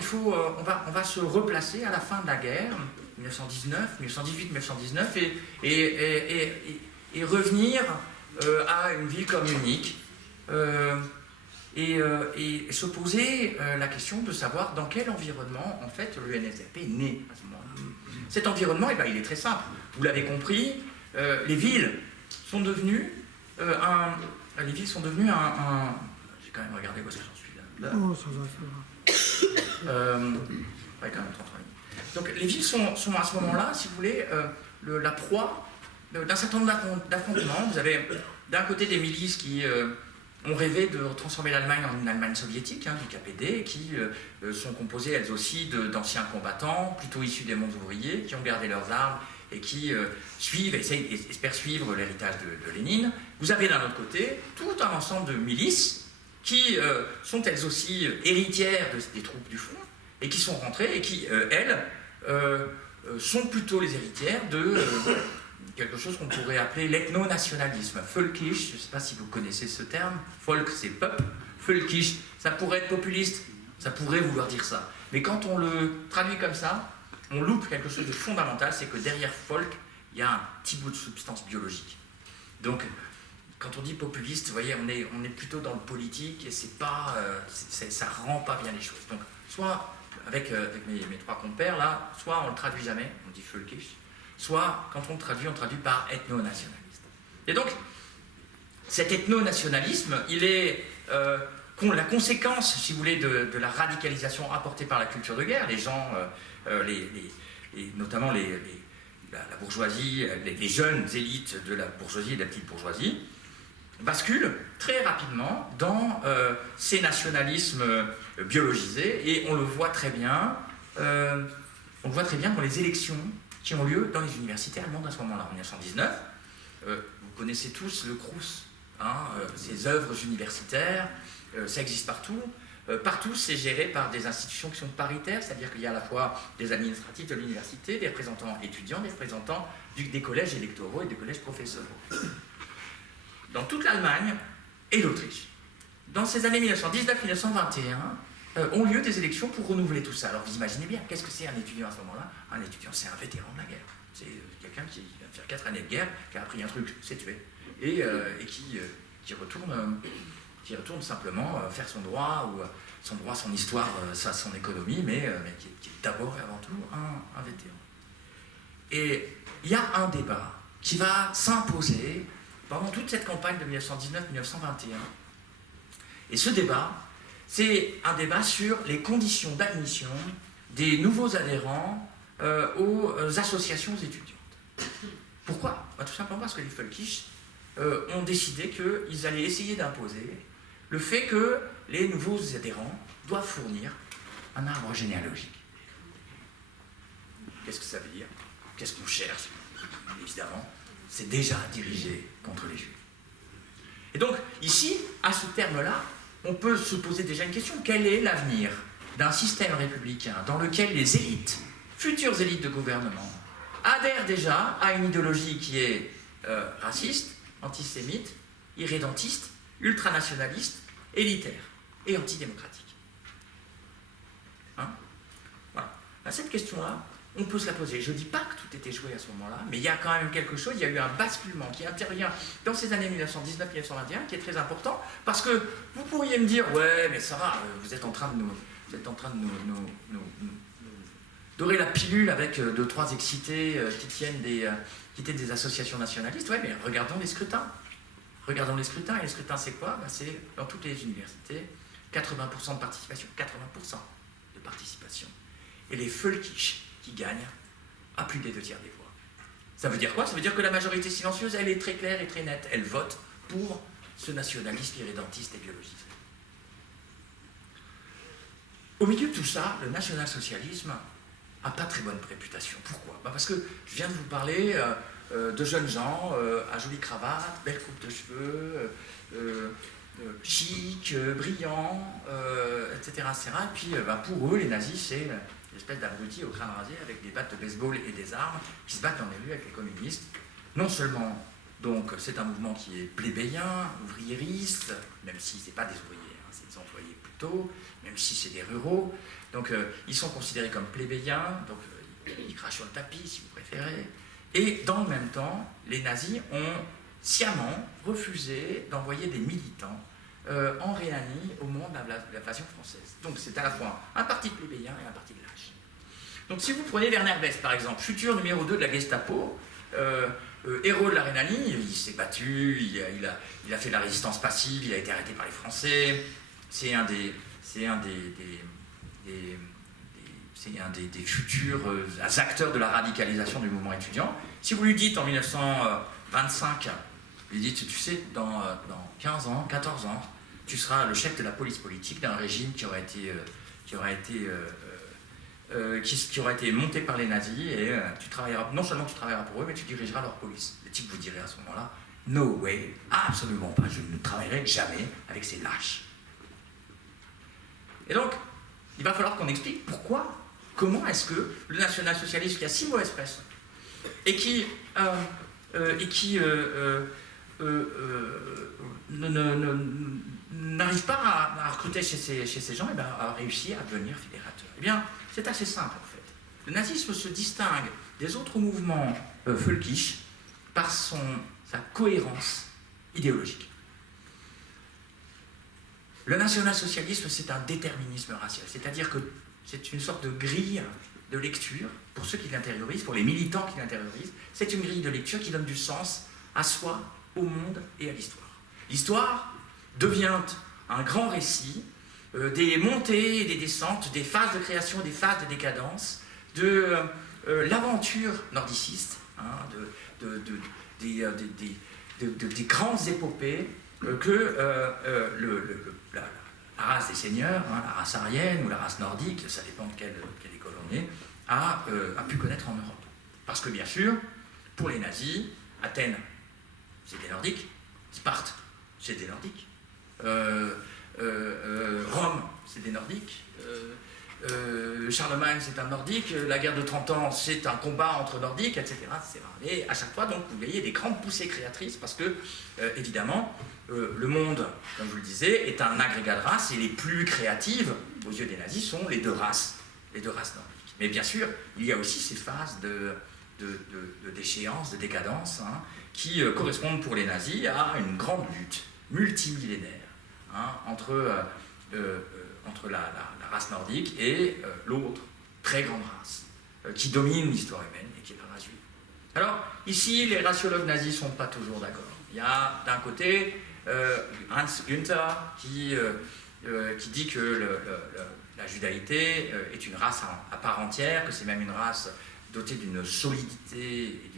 on va se replacer à la fin de la guerre, 1919, 1918, 1919, et revenir à une ville comme Munich, et se poser la question de savoir dans quel environnement, en fait, le NSDAP est né à ce moment-là. Cet environnement, il est très simple. Vous l'avez compris, les villes sont devenues un... J'ai quand même regardé où est-ce que j'en suis là. Oh, ça va, ça va. Ouais, quand même 33 minutes. Donc les villes sont à ce moment-là, si vous voulez, la proie d'un certain nombre d'affrontements. Vous avez d'un côté des milices qui ont rêvé de transformer l'Allemagne en une Allemagne soviétique, du KPD, qui sont composées elles aussi d'anciens combattants, plutôt issus des mondes ouvriers, qui ont gardé leurs armes et qui espèrent suivre l'héritage de Lénine. Vous avez d'un autre côté tout un ensemble de milices qui sont elles aussi héritières des troupes du front et qui sont rentrées et qui, elles, sont plutôt les héritières de quelque chose qu'on pourrait appeler l'ethno-nationalisme. Völkisch, je ne sais pas si vous connaissez ce terme, folk c'est peuple, völkisch, ça pourrait être populiste, ça pourrait vouloir dire ça. Mais quand on le traduit comme ça, on loupe quelque chose de fondamental, c'est que derrière folk, il y a un petit bout de substance biologique. Donc, quand on dit populiste, vous voyez, on est plutôt dans le politique et c'est pas, ça rend pas bien les choses. Donc, soit avec mes trois compères là, soit on le traduit jamais, on dit völkisch, soit quand on le traduit par ethno-nationaliste. Et donc, cet ethno-nationalisme, il est la conséquence, si vous voulez, de la radicalisation apportée par la culture de guerre. Les gens, notamment la bourgeoisie, les jeunes élites de la bourgeoisie et de la petite bourgeoisie, basculent très rapidement dans ces nationalismes biologisés, et on le voit très bien dans les élections qui ont lieu dans les universités allemandes à ce moment-là, en 1919. Vous connaissez tous le Crous, ces œuvres universitaires, ça existe partout. Partout, c'est géré par des institutions qui sont paritaires, c'est-à-dire qu'il y a à la fois des administratifs de l'université, des représentants étudiants, des représentants des collèges électoraux et des collèges professoraux. Dans toute l'Allemagne et l'Autriche, dans ces années 1919-1921, ont lieu des élections pour renouveler tout ça. Alors vous imaginez bien, qu'est-ce que c'est un étudiant à ce moment-là? Un étudiant, c'est un vétéran de la guerre. C'est quelqu'un qui vient de faire 4 années de guerre, qui a appris un truc, c'est tué, et qui retourne simplement faire son droit, son histoire, son économie, mais qui est d'abord et avant tout un vétéran. Et il y a un débat qui va s'imposer pendant toute cette campagne de 1919-1921. Et ce débat, c'est un débat sur les conditions d'admission des nouveaux adhérents aux associations étudiantes. Pourquoi? Tout simplement parce que les Völkisch ont décidé qu'ils allaient essayer d'imposer le fait que les nouveaux adhérents doivent fournir un arbre généalogique. Qu'est-ce que ça veut dire? Qu'est-ce qu'on cherche? Évidemment, c'est déjà dirigé contre les Juifs. Et donc, ici, à ce terme-là, on peut se poser déjà une question. Quel est l'avenir d'un système républicain dans lequel les élites, futures élites de gouvernement, adhèrent déjà à une idéologie qui est raciste, antisémite, irrédentiste, ultranationaliste, élitaire et antidémocratique? Voilà. Cette question-là, on peut se la poser. Je ne dis pas que tout était joué à ce moment-là, mais il y a quand même quelque chose, il y a eu un basculement qui intervient dans ces années 1919-1921 qui est très important, parce que vous pourriez me dire, ouais, mais ça va, vous êtes en train de nous dorer la pilule avec 2-3 excités qui étaient des associations nationalistes. Ouais, mais regardons les scrutins. Regardons les scrutins, et les scrutins, c'est quoi? C'est dans toutes les universités, 80% de participation, 80% de participation. Et les Völkisch qui gagnent à plus des 2 tiers des voix. Ça veut dire quoi? Ça veut dire que la majorité silencieuse, elle est très claire et très nette. Elle vote pour ce nationalisme irrédentiste et biologisé. Au milieu de tout ça, le national-socialisme n'a pas très bonne réputation. Pourquoi? Parce que je viens de vous parler de jeunes gens à jolie cravate, belle coupe de cheveux, chic, brillant, etc., etc. Et puis pour eux, les nazis, c'est l'espèce d'abrutis au crâne rasé avec des battes de baseball et des armes qui se battent dans les rues avec les communistes. non seulement donc c'est un mouvement qui est plébéien, ouvriériste, même si ce n'est pas des ouvriers, hein, c'est des employés plutôt, même si c'est des ruraux. Donc ils sont considérés comme plébéiens, donc ils crachent sur le tapis si vous préférez. Et dans le même temps, les nazis ont sciemment refusé d'envoyer des militants en Rhénanie au moment de l'invasion française. Donc c'est à la fois un parti de plébéiens et un parti de lâches. Donc si vous prenez Werner Best par exemple, futur numéro 2 de la Gestapo, héros de la Rhénanie, il s'est battu, il a fait de la résistance passive, il a été arrêté par les Français, c'est un des futurs acteurs de la radicalisation du mouvement étudiant. Si vous lui dites en 1925, vous lui dites, tu sais, dans 15 ans, 14 ans, tu seras le chef de la police politique d'un régime qui aurait été monté par les nazis, et tu travailleras, non seulement tu travailleras pour eux, mais tu dirigeras leur police. Le type vous dirait à ce moment-là, no way, absolument pas, je ne travaillerai jamais avec ces lâches. Et donc, il va falloir qu'on explique pourquoi, comment est-ce que le national-socialisme qui a si mauvaise presse et qui n'arrive pas à recruter chez ces gens, et bien, a réussi à devenir fédérateur. Eh bien, c'est assez simple en fait. Le nazisme se distingue des autres mouvements völkisch par sa cohérence idéologique. Le national-socialisme, c'est un déterminisme racial, c'est-à-dire que c'est une sorte de grille de lecture pour ceux qui l'intériorisent, pour les militants qui l'intériorisent. C'est une grille de lecture qui donne du sens à soi, au monde et à l'histoire. L'histoire devient un grand récit des montées et des descentes, des phases de création et des phases de décadence, de l'aventure nordiciste, hein, des grandes épopées que la race des seigneurs, hein, la race aryenne ou la race nordique, ça dépend de quelle école on est, a pu connaître en Europe. Parce que bien sûr, pour les nazis, Athènes, c'est des Nordiques, Sparte, c'est des Nordiques, Rome, c'est des Nordiques, Charlemagne, c'est un Nordique, la guerre de 30 ans, c'est un combat entre Nordiques, etc., etc. Et à chaque fois, donc, vous voyez des grandes poussées créatrices parce que, évidemment, le monde, comme je vous le disais, est un agrégat de races et les plus créatives, aux yeux des nazis, sont les deux races nordiques. Mais bien sûr, il y a aussi ces phases de déchéance, de décadence, hein, qui correspondent pour les nazis à une grande lutte multimillénaire, hein, entre la race nordique et l'autre très grande race qui domine l'histoire humaine et qui est la race juive. Alors, ici, les raciologues nazis ne sont pas toujours d'accord. Il y a d'un côté Hans Günther qui dit que la judaïté est une race à part entière, que c'est même une race dotée d'une solidité et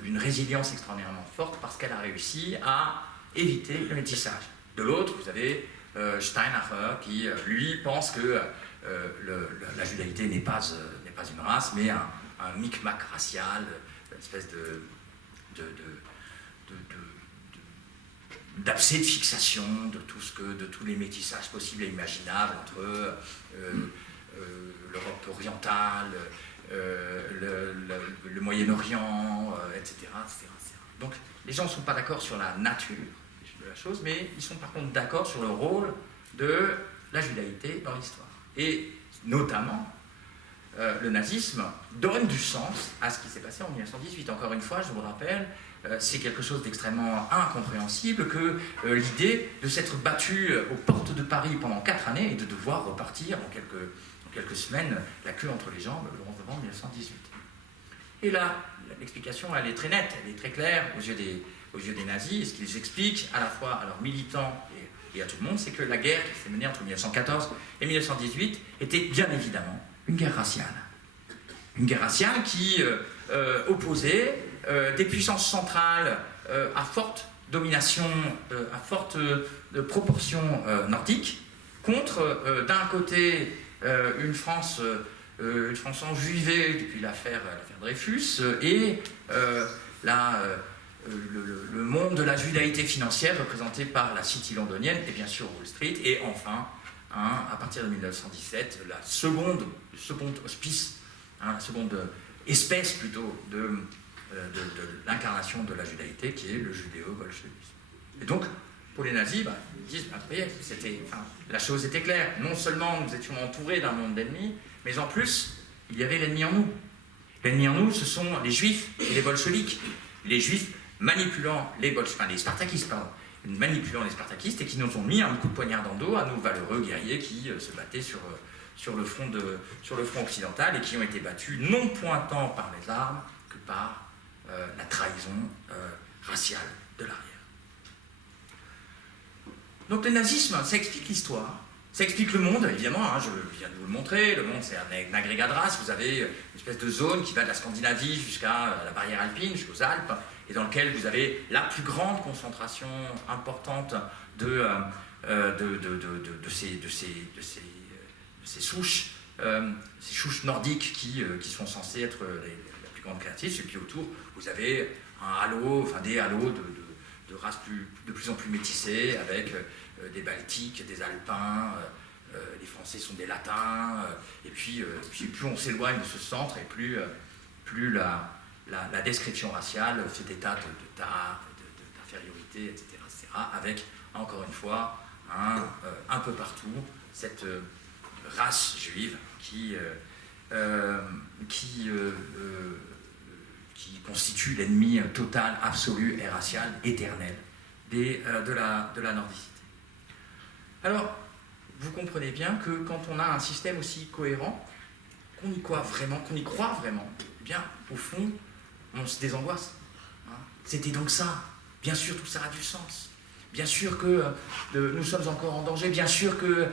d'une résilience extraordinairement forte parce qu'elle a réussi à éviter le métissage. De l'autre, vous avez Steinacher qui, lui, pense que la judaïté n'est pas une race, mais un micmac racial, une espèce d'abcès de fixation de tous les métissages possibles et imaginables entre l'Europe orientale, le Moyen-Orient, etc., etc. Donc les gens ne sont pas d'accord sur la nature de la chose, mais ils sont par contre d'accord sur le rôle de la judaïté dans l'histoire. Et notamment, le nazisme donne du sens à ce qui s'est passé en 1918. Encore une fois, je vous rappelle, c'est quelque chose d'extrêmement incompréhensible que l'idée de s'être battu aux portes de Paris pendant 4 années et de devoir repartir en quelques semaines, la queue entre les jambes, le 11 novembre 1918. Et là, l'explication, elle est très nette, elle est très claire aux yeux des nazis, et ce qu'ils expliquent à la fois à leurs militants et à tout le monde, c'est que la guerre qui s'est menée entre 1914 et 1918 était bien évidemment une guerre raciale. Une guerre raciale qui opposait des puissances centrales à forte domination, à forte proportion nordique, contre d'un côté une France enjuvée depuis l'affaire Dreyfus et le monde de la judaïté financière représenté par la City londonienne et bien sûr Wall Street, et enfin, à partir de 1917, le second hospice, la seconde espèce plutôt de de l'incarnation de la judaïté, qui est le judéo-bolchevisme. Et donc, pour les nazis, ils disent, vous voyez, la chose était claire. Non seulement nous étions entourés d'un monde d'ennemis, mais en plus, il y avait l'ennemi en nous. L'ennemi en nous, ce sont les juifs et les bolcheviks. Les juifs manipulant les spartakistes, pardon, manipulant les spartakistes et qui nous ont mis un coup de poignard dans le dos à nos valeureux guerriers qui se battaient sur le front occidental et qui ont été battus non point tant par les armes que par la trahison raciale de l'arrière. Donc le nazisme, ça explique l'histoire, ça explique le monde, évidemment, je viens de vous le montrer, le monde c'est un agrégat de races, vous avez une espèce de zone qui va de la Scandinavie jusqu'à la barrière alpine, jusqu'aux Alpes, et dans lequel vous avez la plus grande concentration importante de ces souches nordiques qui sont censées être la plus grande créatrice, et puis autour vous avez un halo, des halos de races de plus en plus métissées, avec des Baltiques, des Alpins, les Français sont des Latins, et puis plus on s'éloigne de ce centre, et plus la description raciale fait état de tare, d'infériorité, etc., avec, encore une fois, un peu partout, cette race juive qui constitue l'ennemi total, absolu et racial, éternel de la nordicité. Alors, vous comprenez bien que quand on a un système aussi cohérent, qu'on y croit vraiment, eh bien, au fond, on se désangoisse. C'était donc ça. Bien sûr, tout ça a du sens. Bien sûr que nous sommes encore en danger. Bien sûr que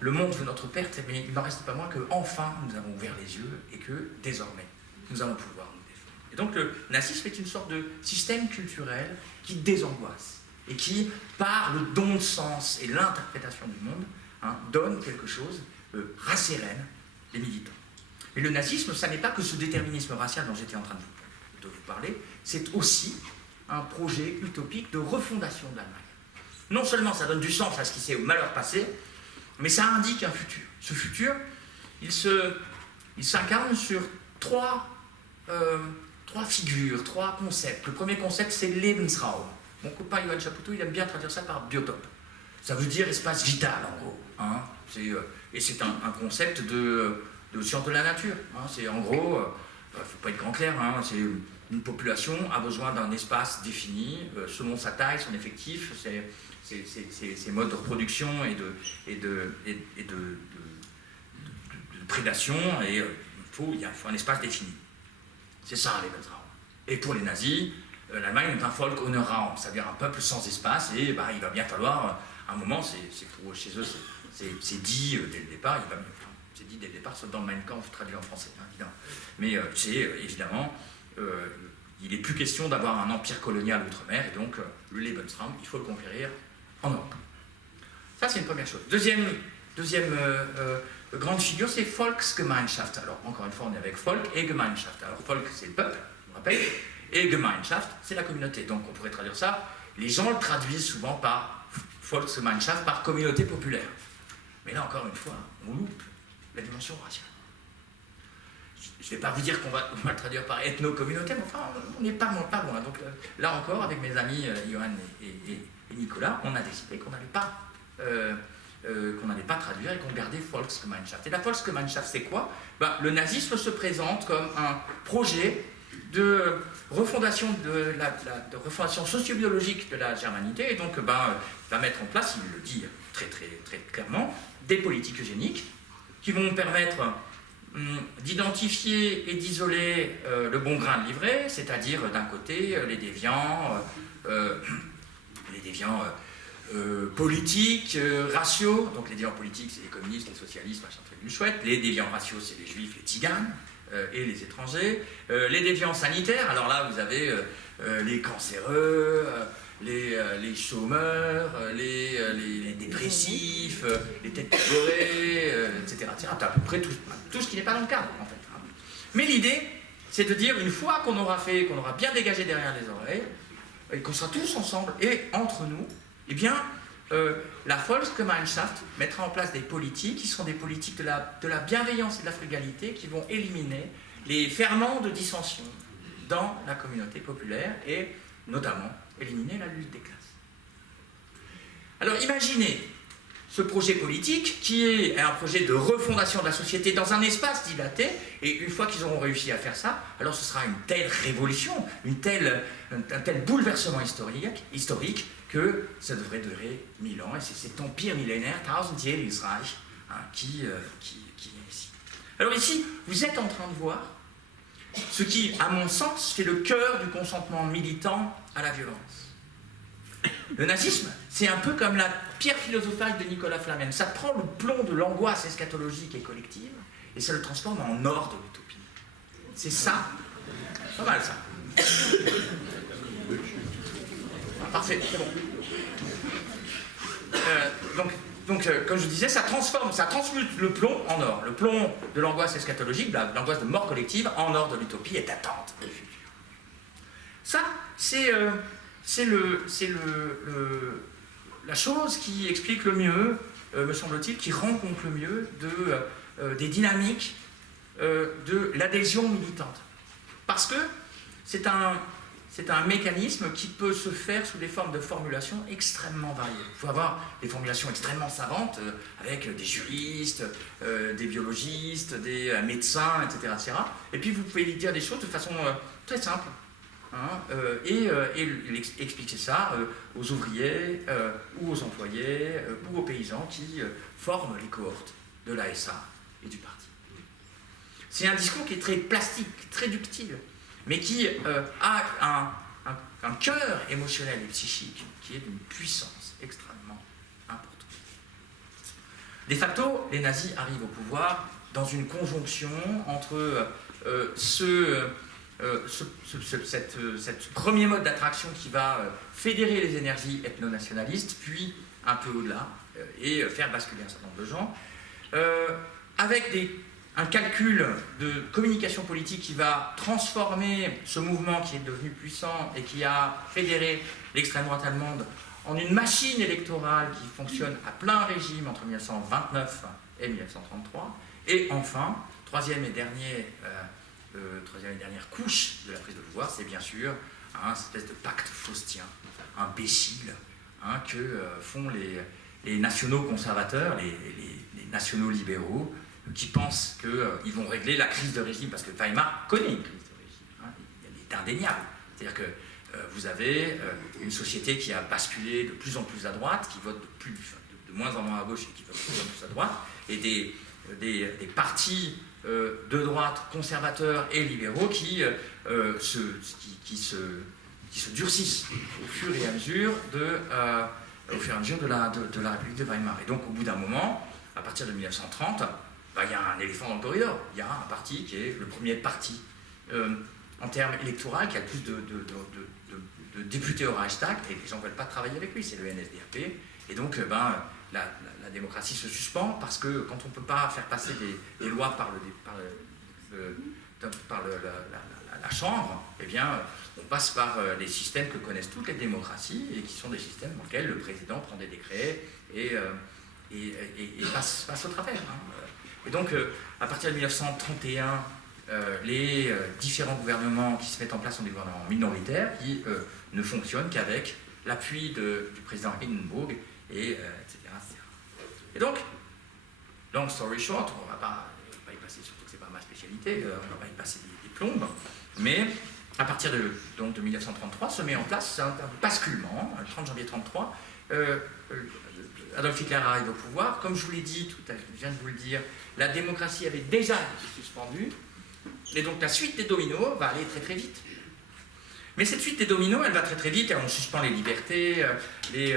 le monde veut notre perte, mais il n'en reste pas moins qu'enfin nous avons ouvert les yeux et que désormais nous allons pouvoir nous défendre. Et donc le nazisme est une sorte de système culturel qui désangoisse et qui, par le don de sens et l'interprétation du monde, donne quelque chose, rassérène les militants. Mais le nazisme, ça n'est pas que ce déterminisme racial dont j'étais en train de vous parler, c'est aussi un projet utopique de refondation de l'Allemagne. Non seulement ça donne du sens à ce qui s'est au malheur passé, mais ça indique un futur. Ce futur, il s'incarne sur trois figures, trois concepts. Le premier concept, c'est Lebensraum. Mon copain Johann Chapoutot, il aime bien traduire ça par biotope. Ça veut dire espace vital, en gros. Et c'est un concept de science de la nature. C'est en gros, il ne faut pas être grand clair, c'est une population a besoin d'un espace défini, selon sa taille, son effectif, ses modes de reproduction et de prédation, et il faut un espace défini. C'est ça, les Lebensraum. Et pour les nazis, l'Allemagne est un Volk ohne Raum, c'est-à-dire un peuple sans espace, et il va bien falloir, un moment, chez eux, c'est dit dès le départ, c'est dit dès le départ, sauf dans le Mein Kampf, traduit en français, évidemment. Mais évidemment, il n'est plus question d'avoir un empire colonial outre-mer, et donc le Lebensraum, il faut le conquérir en Europe. Ça, c'est une première chose. Deuxième grande figure, c'est Volksgemeinschaft. Alors, encore une fois, on est avec Volk et Gemeinschaft. Alors, Volk, c'est le peuple, on rappelle, et Gemeinschaft, c'est la communauté. Donc, on pourrait traduire ça. Les gens le traduisent souvent par Volksgemeinschaft, par communauté populaire. Mais là, encore une fois, on loupe la dimension raciale. Je ne vais pas vous dire qu'on va le traduire par ethno-communauté, mais enfin, on n'est pas loin. Donc, là encore, avec mes amis Johan et Nicolas, on a décidé qu'on n'allait pas traduire et qu'on gardait Volksgemeinschaft. Et la Volksgemeinschaft, c'est quoi ? Le nazisme se présente comme un projet de refondation sociobiologique de la germanité, et donc va mettre en place, il le dit très, très, très clairement, des politiques eugéniques qui vont permettre d'identifier et d'isoler le bon grain de livret, c'est-à-dire d'un côté les déviants politiques, raciaux. Donc les déviants politiques, c'est les communistes, les socialistes, machin truc du chouette. Les déviants raciaux, c'est les juifs, les tziganes et les étrangers. Les déviants sanitaires, alors là vous avez les cancéreux, les chômeurs, les dépressifs, les têtes beurrées, etc. À peu près tout ce qui n'est pas dans le cadre, en fait. Mais l'idée, c'est de dire, une fois qu'on aura bien dégagé derrière les oreilles, et qu'on sera tous ensemble et entre nous, eh bien, la Volksgemeinschaft mettra en place des politiques qui sont des politiques de la bienveillance et de la frugalité qui vont éliminer les ferments de dissension dans la communauté populaire et notamment éliminer la lutte des classes. Alors imaginez ce projet politique qui est un projet de refondation de la société dans un espace dilaté, et une fois qu'ils auront réussi à faire ça, alors ce sera une telle révolution, un tel bouleversement historique que ça devrait durer 1000 ans, et c'est cet empire millénaire, Tausendjähriges Reich, qui est ici. Alors ici, vous êtes en train de voir ce qui, à mon sens, fait le cœur du consentement militant à la violence. Le nazisme, c'est un peu comme la pierre philosophale de Nicolas Flamel. Ça prend le plomb de l'angoisse eschatologique et collective et ça le transforme en or de l'utopie. C'est ça. Pas mal ça. Parfait, c'est bon. Donc, comme je disais, ça transmute le plomb en or. Le plomb de l'angoisse eschatologique, l'angoisse de mort collective, en or de l'utopie et d'attente du futur. Ça, c'est la chose qui explique le mieux, me semble-t-il, qui rend compte le mieux des dynamiques de l'adhésion militante. Parce que c'est un mécanisme qui peut se faire sous des formes de formulation extrêmement variées. Il faut avoir des formulations extrêmement savantes avec des juristes, des biologistes, des médecins, etc., Et puis vous pouvez dire des choses de façon très simple. Et expliquer ça aux ouvriers ou aux employés ou aux paysans qui forment les cohortes de l'ASA et du parti. C'est un discours qui est très plastique, très ductile, mais qui a un cœur émotionnel et psychique qui est d'une puissance extrêmement importante. De facto, les nazis arrivent au pouvoir dans une conjonction entre cette premier mode d'attraction qui va fédérer les énergies ethno-nationalistes, puis un peu au-delà, et faire basculer un certain nombre de gens, avec un calcul de communication politique qui va transformer ce mouvement qui est devenu puissant et qui a fédéré l'extrême droite allemande en une machine électorale qui fonctionne à plein régime entre 1929 et 1933, et enfin, troisième et dernière couche de la prise de pouvoir, c'est bien sûr une espèce de pacte faustien, imbécile, que font les nationaux conservateurs, les nationaux libéraux, qui pensent qu'ils vont régler la crise de régime, parce que Weimar connaît une crise de régime, elle est indéniable. C'est-à-dire que vous avez une société qui a basculé de plus en plus à droite, qui vote de moins en moins à gauche et qui vote de plus en plus à droite, et des partis de droite, conservateurs et libéraux qui se durcissent au fur et à mesure de la République de Weimar. Et donc, au bout d'un moment, à partir de 1930, il y a un éléphant dans le corridor. Il y a un parti qui est le premier parti en termes électoraux qui a le plus de députés au Reichstag, et les gens ne veulent pas travailler avec lui, c'est le NSDAP. Et donc, la démocratie se suspend parce que quand on ne peut pas faire passer des lois par la Chambre, eh bien, on passe par les systèmes que connaissent toutes les démocraties et qui sont des systèmes dans lesquels le président prend des décrets et passe au travers. Et donc, à partir de 1931, les différents gouvernements qui se mettent en place sont des gouvernements minoritaires qui ne fonctionnent qu'avec l'appui du président Hindenburg, etc. Et donc, long story short, on ne va pas y passer, surtout que ce n'est pas ma spécialité, on va pas y passer des plombes, mais à partir de 1933 se met en place un basculement, le 30 janvier 1933, Adolf Hitler arrive au pouvoir, comme je vous l'ai dit, je viens de vous le dire, la démocratie avait déjà été suspendue, et donc la suite des dominos va aller très très vite. Mais cette suite des dominos, elle va très très vite, on suspend les libertés, les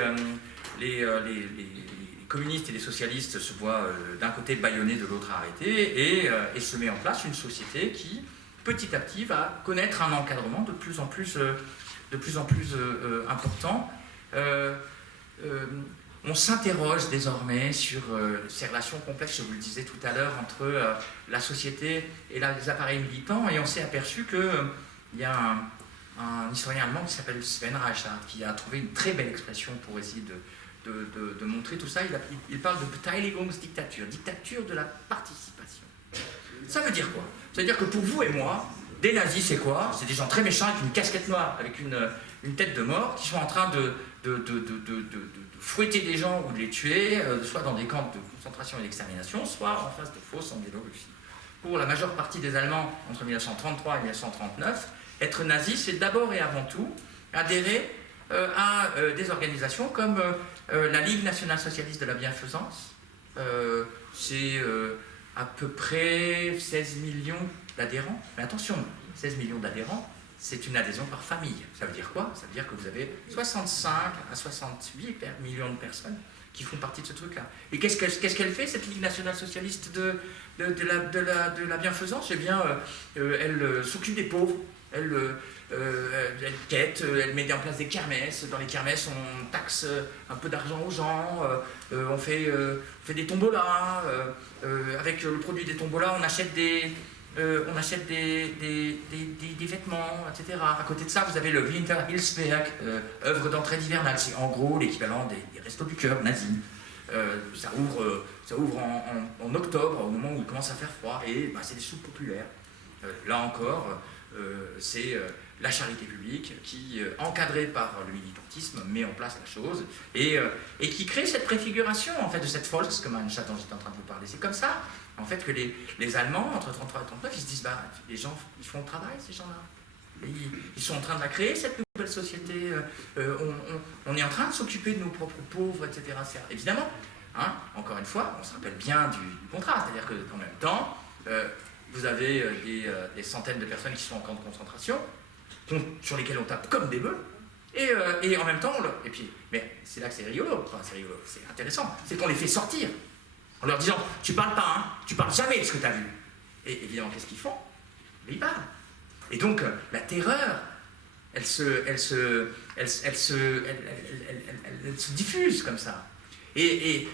communistes et les socialistes se voient d'un côté bâillonnés, de l'autre arrêtés, et se met en place une société qui, petit à petit, va connaître un encadrement de plus en plus important. On s'interroge désormais sur ces relations complexes, je vous le disais tout à l'heure, entre la société et les appareils militants, et on s'est aperçu qu'il y a un historien allemand qui s'appelle Sven Reichardt, qui a trouvé une très belle expression pour essayer de montrer tout ça, il parle de Beteiligungsdiktatur, dictature de la participation. Ça veut dire quoi? Ça veut dire que pour vous et moi, des nazis, c'est quoi? C'est des gens très méchants avec une casquette noire, avec une tête de mort, qui sont en train de fouetter des gens ou de les tuer, soit dans des camps de concentration et d'extermination, soit en face de fausses en Biélorussie. Pour la majeure partie des Allemands, entre 1933 et 1939, être nazi, c'est d'abord et avant tout adhérer à des organisations comme la Ligue nationale socialiste de la bienfaisance. C'est à peu près 16 millions d'adhérents. Mais attention, 16 millions d'adhérents, c'est une adhésion par famille. Ça veut dire quoi? Ça veut dire que vous avez 65 à 68 millions de personnes qui font partie de ce truc-là. Et qu'est-ce qu'elle fait, cette Ligue nationale socialiste de la bienfaisance? Eh bien, elle s'occupe des pauvres, elle quête, elle met en place des kermesses. Dans les kermesses, on taxe un peu d'argent aux gens, on fait des tombolas. Avec le produit des tombolas, on achète des vêtements, etc. À côté de ça, vous avez le Winterhilfswerk, œuvre d'entraide hivernale. C'est en gros l'équivalent des Restos du Cœur nazis. Ça ouvre en octobre, au moment où il commence à faire froid, et c'est des soupes populaires. Là encore, c'est la charité publique qui, encadrée par le militantisme, met en place la chose et qui crée cette préfiguration en fait de cette Volksgemeinschaft dont j'étais en train de vous parler. C'est comme ça en fait que les Allemands entre 1933 et 1939 ils se disent les gens ils font le travail, ces gens-là. Ils sont en train de la créer cette nouvelle société. On est en train de s'occuper de nos propres pauvres, etc. Évidemment, hein, encore une fois, on se rappelle bien du contrat, c'est-à-dire qu'en même temps, vous avez des centaines de personnes qui sont en camp de concentration, sur lesquelles on tape comme des bœufs, et en même temps, mais c'est là que c'est rigolo, c'est intéressant, c'est qu'on les fait sortir, en leur disant, tu parles pas, hein, tu parles jamais de ce que tu as vu. Et évidemment, qu'est-ce qu'ils font? Mais ils parlent. Et donc, la terreur, elle se diffuse comme ça. Et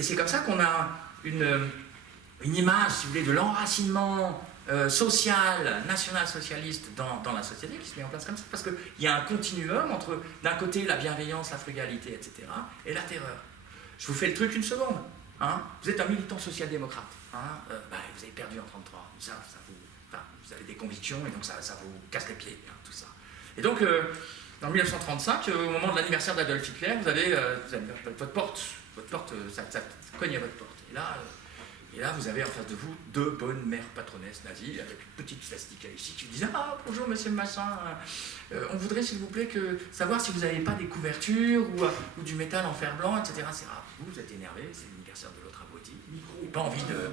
c'est comme ça qu'on a une image, si vous voulez, de l'enracinement social, national-socialiste dans la société qui se met en place comme ça, parce qu'il y a un continuum entre, d'un côté, la bienveillance, la frugalité, etc., et la terreur. Je vous fais le truc une seconde. Hein, vous êtes un militant social-démocrate. Hein, vous avez perdu en 1933. Vous avez des convictions, et donc ça vous casse les pieds, hein, tout ça. Et donc, en 1935, au moment de l'anniversaire d'Adolf Hitler, vous avez votre porte, ça cogne à votre porte. Et là, vous avez en face de vous deux bonnes mères patronesses nazies avec une petite swastika ici qui vous disent « Ah, bonjour, monsieur machin, on voudrait, s'il vous plaît, savoir si vous n'avez pas des couvertures ou du métal en fer blanc, etc. » Vous êtes énervé, c'est l'anniversaire de l'autre abruti. Pas envie de...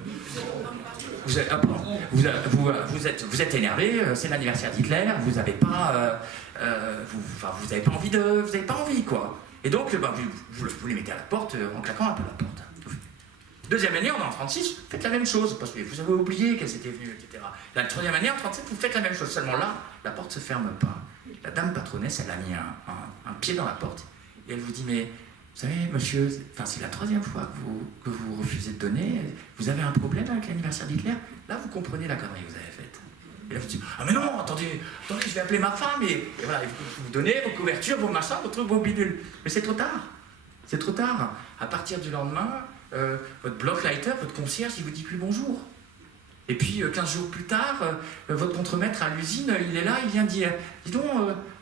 Vous êtes énervé, c'est l'anniversaire d'Hitler, vous n'avez pas... vous n'avez pas envie, quoi. Et donc, vous les mettez à la porte en claquant un peu la porte. Deuxième année, on est en 1936, faites la même chose, parce que vous avez oublié qu'elles étaient venues, etc. La troisième année, en 1937, vous faites la même chose, seulement là, la porte ne se ferme pas. La dame patronesse, elle a mis un pied dans la porte, et elle vous dit, mais, vous savez, monsieur, c'est la troisième fois que vous refusez de donner, vous avez un problème avec l'anniversaire d'Hitler? Là, vous comprenez la connerie que vous avez faite. Et là, vous dites, ah mais non, attendez, je vais appeler ma femme, et voilà, vous donnez vos couvertures, vos machins, vos bidules. Mais c'est trop tard. C'est trop tard. À partir du lendemain, votre blocklighter, votre concierge, il vous dit plus bonjour. Et puis 15 jours plus tard, votre contremaître à l'usine, il est là, il vient dire, dis donc,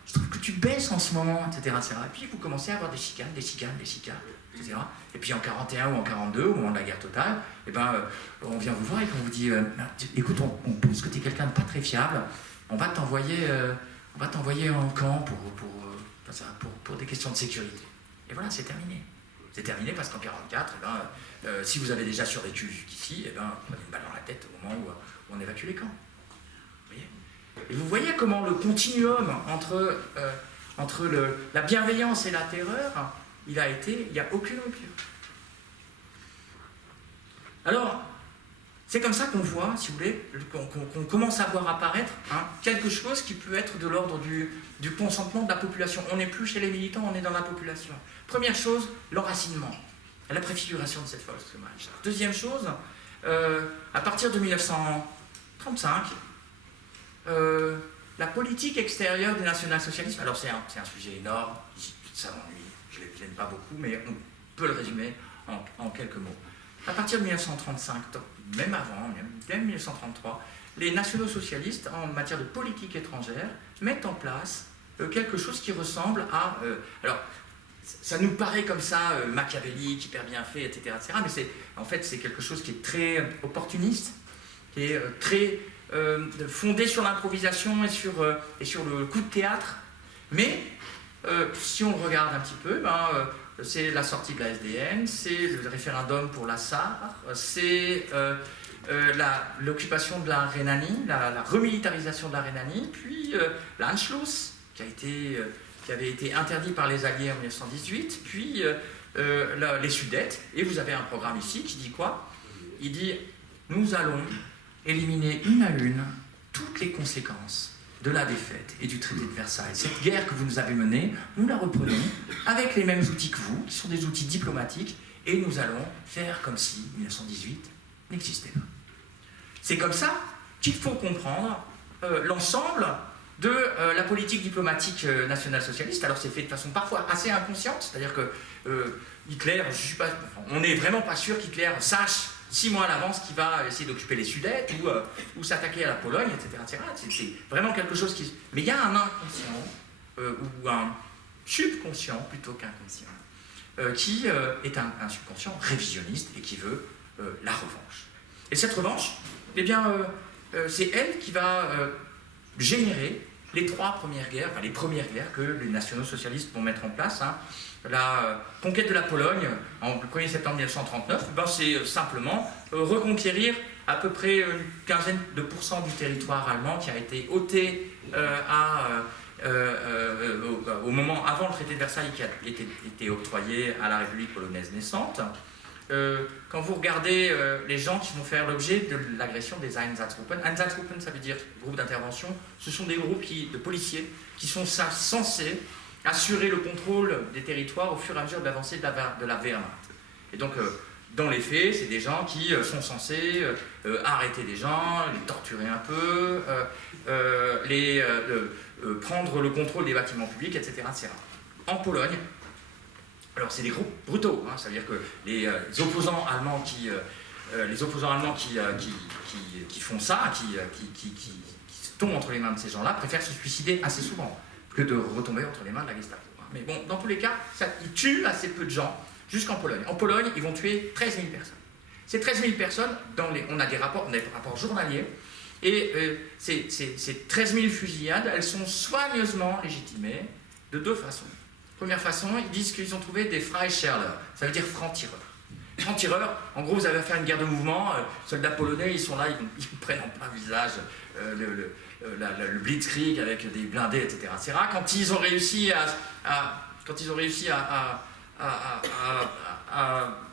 je trouve que tu baisses en ce moment, etc., etc. Et puis vous commencez à avoir des chicanes, etc. Et puis en 41 ou en 42, au moment de la guerre totale, on vient vous voir et on vous dit, écoute, on pense que tu es quelqu'un de pas très fiable, on va t'envoyer en camp pour des questions de sécurité. Et voilà, c'est terminé. C'est terminé parce qu'en 1944, si vous avez déjà survécu jusqu'ici, prenez une balle dans la tête au moment où on évacue les camps. Vous voyez ? Et vous voyez comment le continuum entre la bienveillance et la terreur, il n'y a aucune rupture. Alors, c'est comme ça qu'on voit, si vous voulez, qu'on commence à voir apparaître quelque chose qui peut être de l'ordre du consentement de la population. On n'est plus chez les militants, on est dans la population. Première chose, l'enracinement, la préfiguration de cette Volksgemeinschaft. Deuxième chose, à partir de 1935, la politique extérieure des national-socialismes, alors c'est un sujet énorme, ça m'ennuie, je ne l'aime pas beaucoup, mais peut le résumer en quelques mots. À partir de 1935, même avant, même 1933, les nationaux-socialistes, en matière de politique étrangère, mettent en place quelque chose qui ressemble à... alors, ça nous paraît comme ça, machiavélique, hyper bien fait, etc. mais en fait, c'est quelque chose qui est très opportuniste, qui est très fondé sur l'improvisation et sur le coup de théâtre. Mais, si on regarde un petit peu, c'est la sortie de la SDN, c'est le référendum pour la Sarre, c'est l'occupation de la Rhénanie, la remilitarisation de la Rhénanie, puis l'Anschluss, qui avait été interdit par les Alliés en 1918, puis les Sudètes, et vous avez un programme ici qui dit quoi? Il dit « Nous allons éliminer une à une toutes les conséquences de la défaite et du traité de Versailles. Cette guerre que vous nous avez menée, nous la reprenons avec les mêmes outils que vous, qui sont des outils diplomatiques, et nous allons faire comme si 1918 n'existait pas. » C'est comme ça qu'il faut comprendre l'ensemble de la politique diplomatique nationale-socialiste. Alors c'est fait de façon parfois assez inconsciente, c'est-à-dire que Hitler, on n'est vraiment pas sûr qu'Hitler sache 6 mois à l'avance qu'il va essayer d'occuper les Sudètes ou s'attaquer à la Pologne, etc. C'est vraiment quelque chose qui... Mais il y a un inconscient, ou un subconscient plutôt qu'inconscient, qui est un subconscient révisionniste et qui veut la revanche. Et cette revanche, eh bien, c'est elle qui va générer les 3 premières guerres, enfin les premières guerres que les nationaux-socialistes vont mettre en place. La conquête de la Pologne, le 1er septembre 1939, c'est simplement reconquérir à peu près une quinzaine de % du territoire allemand qui a été ôté au moment avant le traité de Versailles, qui a été octroyé à la République polonaise naissante. Quand vous regardez les gens qui vont faire l'objet de l'agression des Einsatzgruppen, Einsatzgruppen ça veut dire groupe d'intervention, ce sont des groupes de policiers qui sont censés assurer le contrôle des territoires au fur et à mesure de l'avancée de la Wehrmacht. Et donc, dans les faits, c'est des gens qui sont censés arrêter des gens, les torturer un peu, prendre le contrôle des bâtiments publics, etc. etc. En Pologne, alors c'est des groupes brutaux, ça veut dire que les opposants allemands qui font ça, qui tombent entre les mains de ces gens-là, préfèrent se suicider assez souvent que de retomber entre les mains de la Gestapo. Mais bon, dans tous les cas, ils tuent assez peu de gens jusqu'en Pologne. En Pologne, ils vont tuer 13 000 personnes. Ces 13 000 personnes, on a des rapports journaliers, et ces 13 000 fusillades, elles sont soigneusement légitimées de 2 façons. Première façon, ils disent qu'ils ont trouvé des Freischärler, ça veut dire francs-tireurs. Francs-tireurs, en gros, vous avez affaire à une guerre de mouvement, soldats polonais, ils sont là, ils prennent en plein visage le blitzkrieg avec des blindés, etc. Quand ils ont réussi à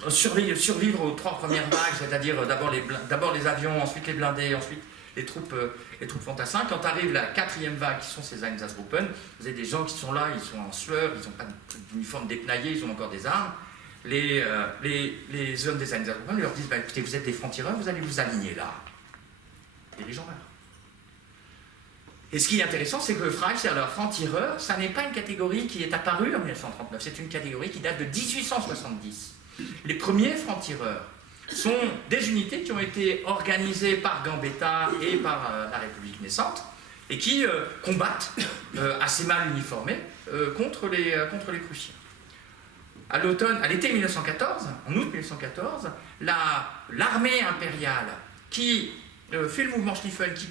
survivre aux 3 premières vagues, c'est-à-dire d'abord les avions, ensuite les blindés, ensuite les troupes fantassins, quand arrive la 4e vague, qui sont ces Einsatzgruppen, vous avez des gens qui sont là, ils sont en sueur, ils n'ont pas d'uniforme dépenaillé, ils ont encore des armes. Les hommes des Einsatzgruppen leur disent écoutez, vous êtes des francs-tireurs, vous allez vous aligner là. Et les gens meurent. Et ce qui est intéressant, c'est que le Freischärler, franc-tireur, ça n'est pas une catégorie qui est apparue en 1939, c'est une catégorie qui date de 1870. Les premiers francs-tireurs sont des unités qui ont été organisées par Gambetta et par la République naissante, et qui combattent, assez mal uniformés, contre les Prussiens. À l'été 1914, en août 1914, l'armée impériale qui fait le mouvement Schlieffen, qui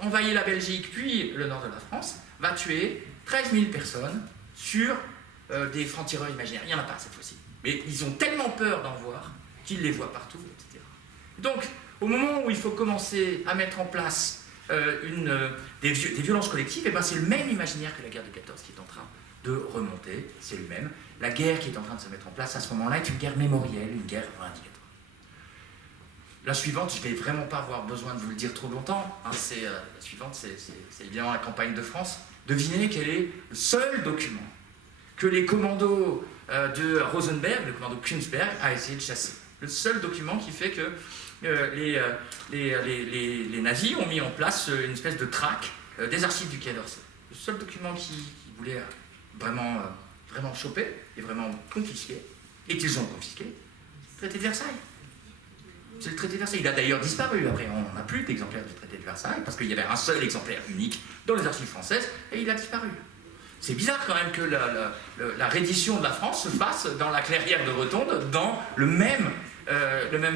envahit la Belgique, puis le nord de la France, va tuer 13 000 personnes sur des francs-tireurs imaginaires. Il n'y en a pas cette fois-ci. Mais ils ont tellement peur d'en voir qu'ils les voient partout, etc. Donc, au moment où il faut commencer à mettre en place des violences collectives, c'est le même imaginaire que la guerre de 14 qui est en train de remonter, c'est le même. La guerre qui est en train de se mettre en place à ce moment-là est une guerre mémorielle, une guerre vindicatoire. La suivante, je ne vais vraiment pas avoir besoin de vous le dire trop longtemps, la suivante, c'est évidemment la campagne de France. Devinez quel est le seul document que les commandos de Rosenberg, le commando Künzberg, a essayé de chasser. Le seul document qui fait que les nazis ont mis en place une espèce de traque des archives du Quai d'Orsay. Le seul document qui voulait vraiment choper et vraiment confisquer, et qu'ils ont confisqué, le traité de Versailles. C'est le traité de Versailles. Il a d'ailleurs disparu. Après, on n'a plus d'exemplaire du traité de Versailles, parce qu'il y avait un seul exemplaire unique dans les archives françaises, et il a disparu. C'est bizarre quand même que la reddition de la France se fasse dans la clairière de Rotonde, dans le même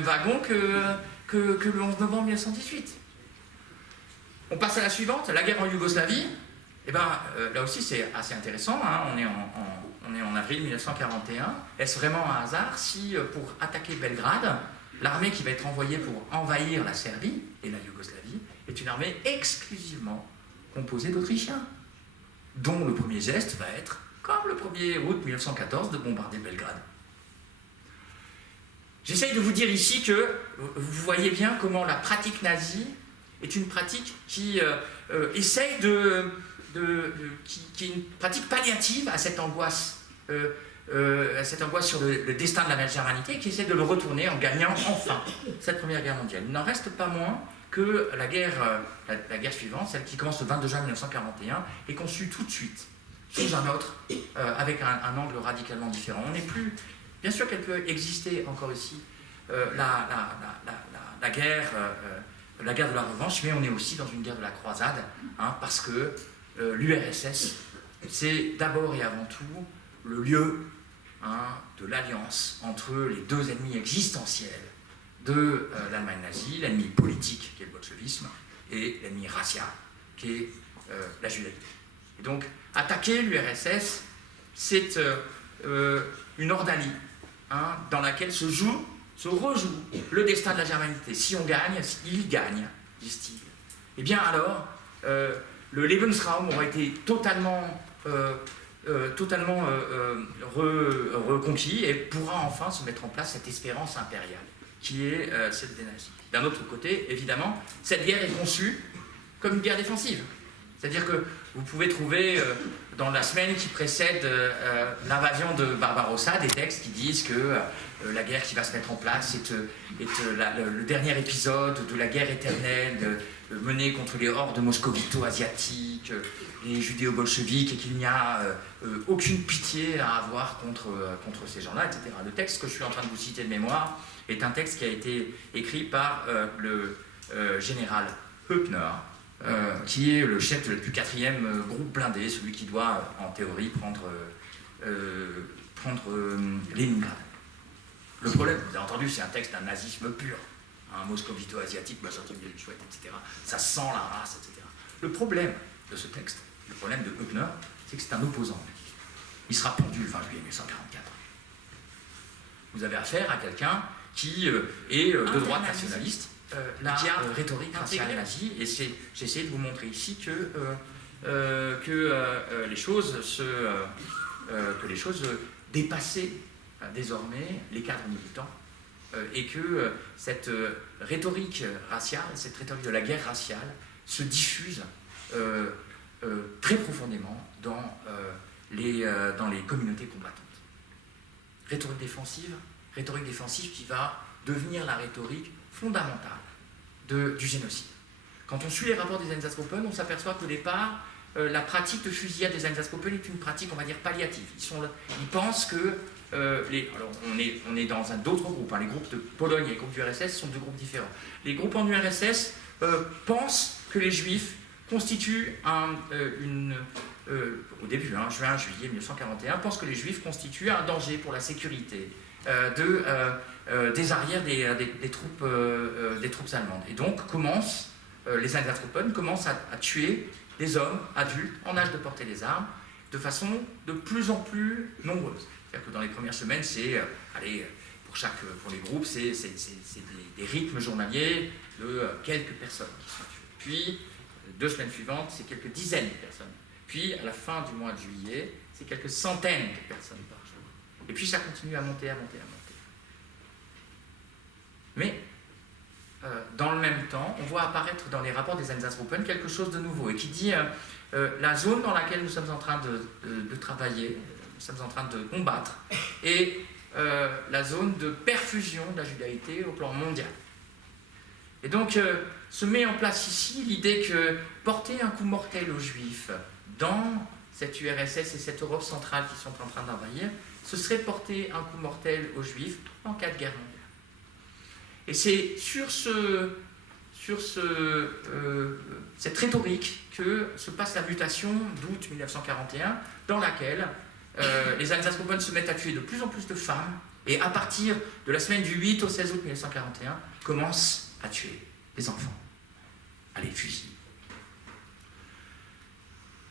wagon que le 11 novembre 1918. On passe à la suivante, la guerre en Yougoslavie. Eh ben, là aussi, c'est assez intéressant. Hein. On est en avril 1941. Est-ce vraiment un hasard si, pour attaquer Belgrade, l'armée qui va être envoyée pour envahir la Serbie et la Yougoslavie est une armée exclusivement composée d'Autrichiens, dont le premier geste va être, comme le 1er août 1914, de bombarder Belgrade. J'essaye de vous dire ici que vous voyez bien comment la pratique nazie est une pratique qui essaye qui est une pratique palliative à cette angoisse sur le destin de la germanité, et qui essaie de le retourner en gagnant enfin cette Première Guerre mondiale. Il n'en reste pas moins que la guerre suivante, celle qui commence le 22 juin 1941, est conçue tout de suite sous un autre, avec un angle radicalement différent. On n'est plus... Bien sûr qu'elle peut exister encore ici, la guerre de la revanche, mais on est aussi dans une guerre de la croisade, hein, parce que l'URSS, c'est d'abord et avant tout le lieu, hein, de l'alliance entre les deux ennemis existentiels de l'Allemagne nazie, l'ennemi politique qui est le bolchevisme, et l'ennemi racial qui est la judaïque. Et donc, attaquer l'URSS, c'est une ordalie, hein, dans laquelle se rejoue le destin de la germanité. Si on gagne, il gagne, disent-ils. Eh bien alors, le Lebensraum aura été totalement reconquis et pourra enfin se mettre en place cette espérance impériale qui est celle des nazis. D'un autre côté, évidemment, cette guerre est conçue comme une guerre défensive. C'est-à-dire que vous pouvez trouver dans la semaine qui précède l'invasion de Barbarossa des textes qui disent que la guerre qui va se mettre en place est le dernier épisode de la guerre éternelle menée contre les hordes moscovito-asiatiques, les judéo-bolcheviques, et qu'il n'y a aucune pitié à avoir contre ces gens-là, etc. Le texte que je suis en train de vous citer de mémoire est un texte qui a été écrit par le général Höppner, qui est le chef du 4e groupe blindé, celui qui doit, en théorie, prendre Leningrad. Le problème, vous avez entendu, c'est un texte d'un nazisme pur, un moscovito-asiatique, machin truc bien chouette, etc. Ça sent la race, etc. Le problème de ce texte, le problème de Höppner, c'est que c'est un opposant. Il sera pendu le 20 juillet 1944. Vous avez affaire à quelqu'un qui est de droite nationaliste, qui a rhétorique raciale nazie, et j'ai essayé de vous montrer ici que les choses dépassaient désormais les cadres militants, et que cette rhétorique raciale, cette rhétorique de la guerre raciale se diffuse très profondément dans les communautés combattantes. Rhétorique défensive qui va devenir la rhétorique fondamentale du génocide. Quand on suit les rapports des Einsatzgruppen, on s'aperçoit qu'au départ, la pratique de fusillade des Einsatzgruppen est une pratique, on va dire, palliative. Ils pensent que alors on est dans d'autres groupes, hein, les groupes de Pologne et les groupes du RSS sont deux groupes différents. Les groupes en URSS pensent que les Juifs constituent au début, hein, juillet 1941, pensent que les Juifs constituent un danger pour la sécurité des arrières des troupes allemandes. Et donc les Einsatzgruppen commencent à tuer des hommes adultes en âge de porter les armes de façon de plus en plus nombreuse. C'est-à-dire que dans les premières semaines, pour les groupes, c'est des rythmes journaliers de quelques personnes qui sont tuées. Puis, 2 semaines suivantes, c'est quelques dizaines de personnes. Puis, à la fin du mois de juillet, c'est quelques centaines de personnes par jour. Et puis, ça continue à monter. Mais, dans le même temps, on voit apparaître dans les rapports des Einsatzgruppen quelque chose de nouveau, et qui dit la zone dans laquelle nous sommes en train de travailler, nous sommes en train de combattre, et la zone de perfusion de la judaïté au plan mondial. Et donc, se met en place ici l'idée que porter un coup mortel aux Juifs dans cette URSS et cette Europe centrale qui sont en train d'envahir, ce serait porter un coup mortel aux Juifs en cas de guerre mondiale. Et c'est sur cette rhétorique que se passe la mutation d'août 1941, dans laquelle les Einsatzgruppen se mettent à tuer de plus en plus de femmes, et à partir de la semaine du 8 au 16 août 1941, commencent à tuer les enfants, à les fusiller.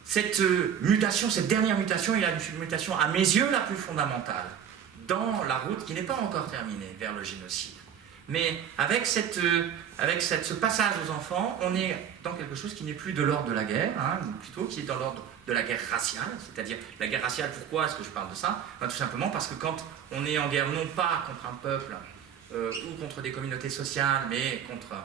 Cette mutation, cette dernière mutation, est une mutation à mes yeux la plus fondamentale dans la route qui n'est pas encore terminée vers le génocide. Mais avec ce passage aux enfants, on est dans quelque chose qui n'est plus de l'ordre de la guerre, hein, plutôt qui est dans l'ordre de la guerre raciale. C'est-à-dire, la guerre raciale, pourquoi est-ce que je parle de ça? Tout simplement parce que quand on est en guerre, non pas contre un peuple ou contre des communautés sociales, mais contre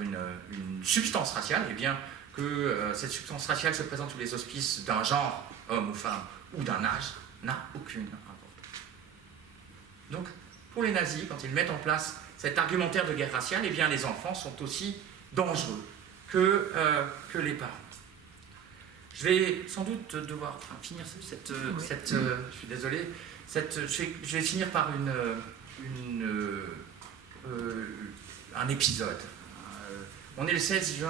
une substance raciale, eh bien, que cette substance raciale se présente sous les auspices d'un genre, homme ou femme, ou d'un âge, n'a aucune importance. Donc, pour les nazis, quand ils mettent en place cet argumentaire de guerre raciale, eh bien, les enfants sont aussi dangereux que les parents. Je vais sans doute devoir finir je suis désolé, je vais finir par un épisode. On est le 16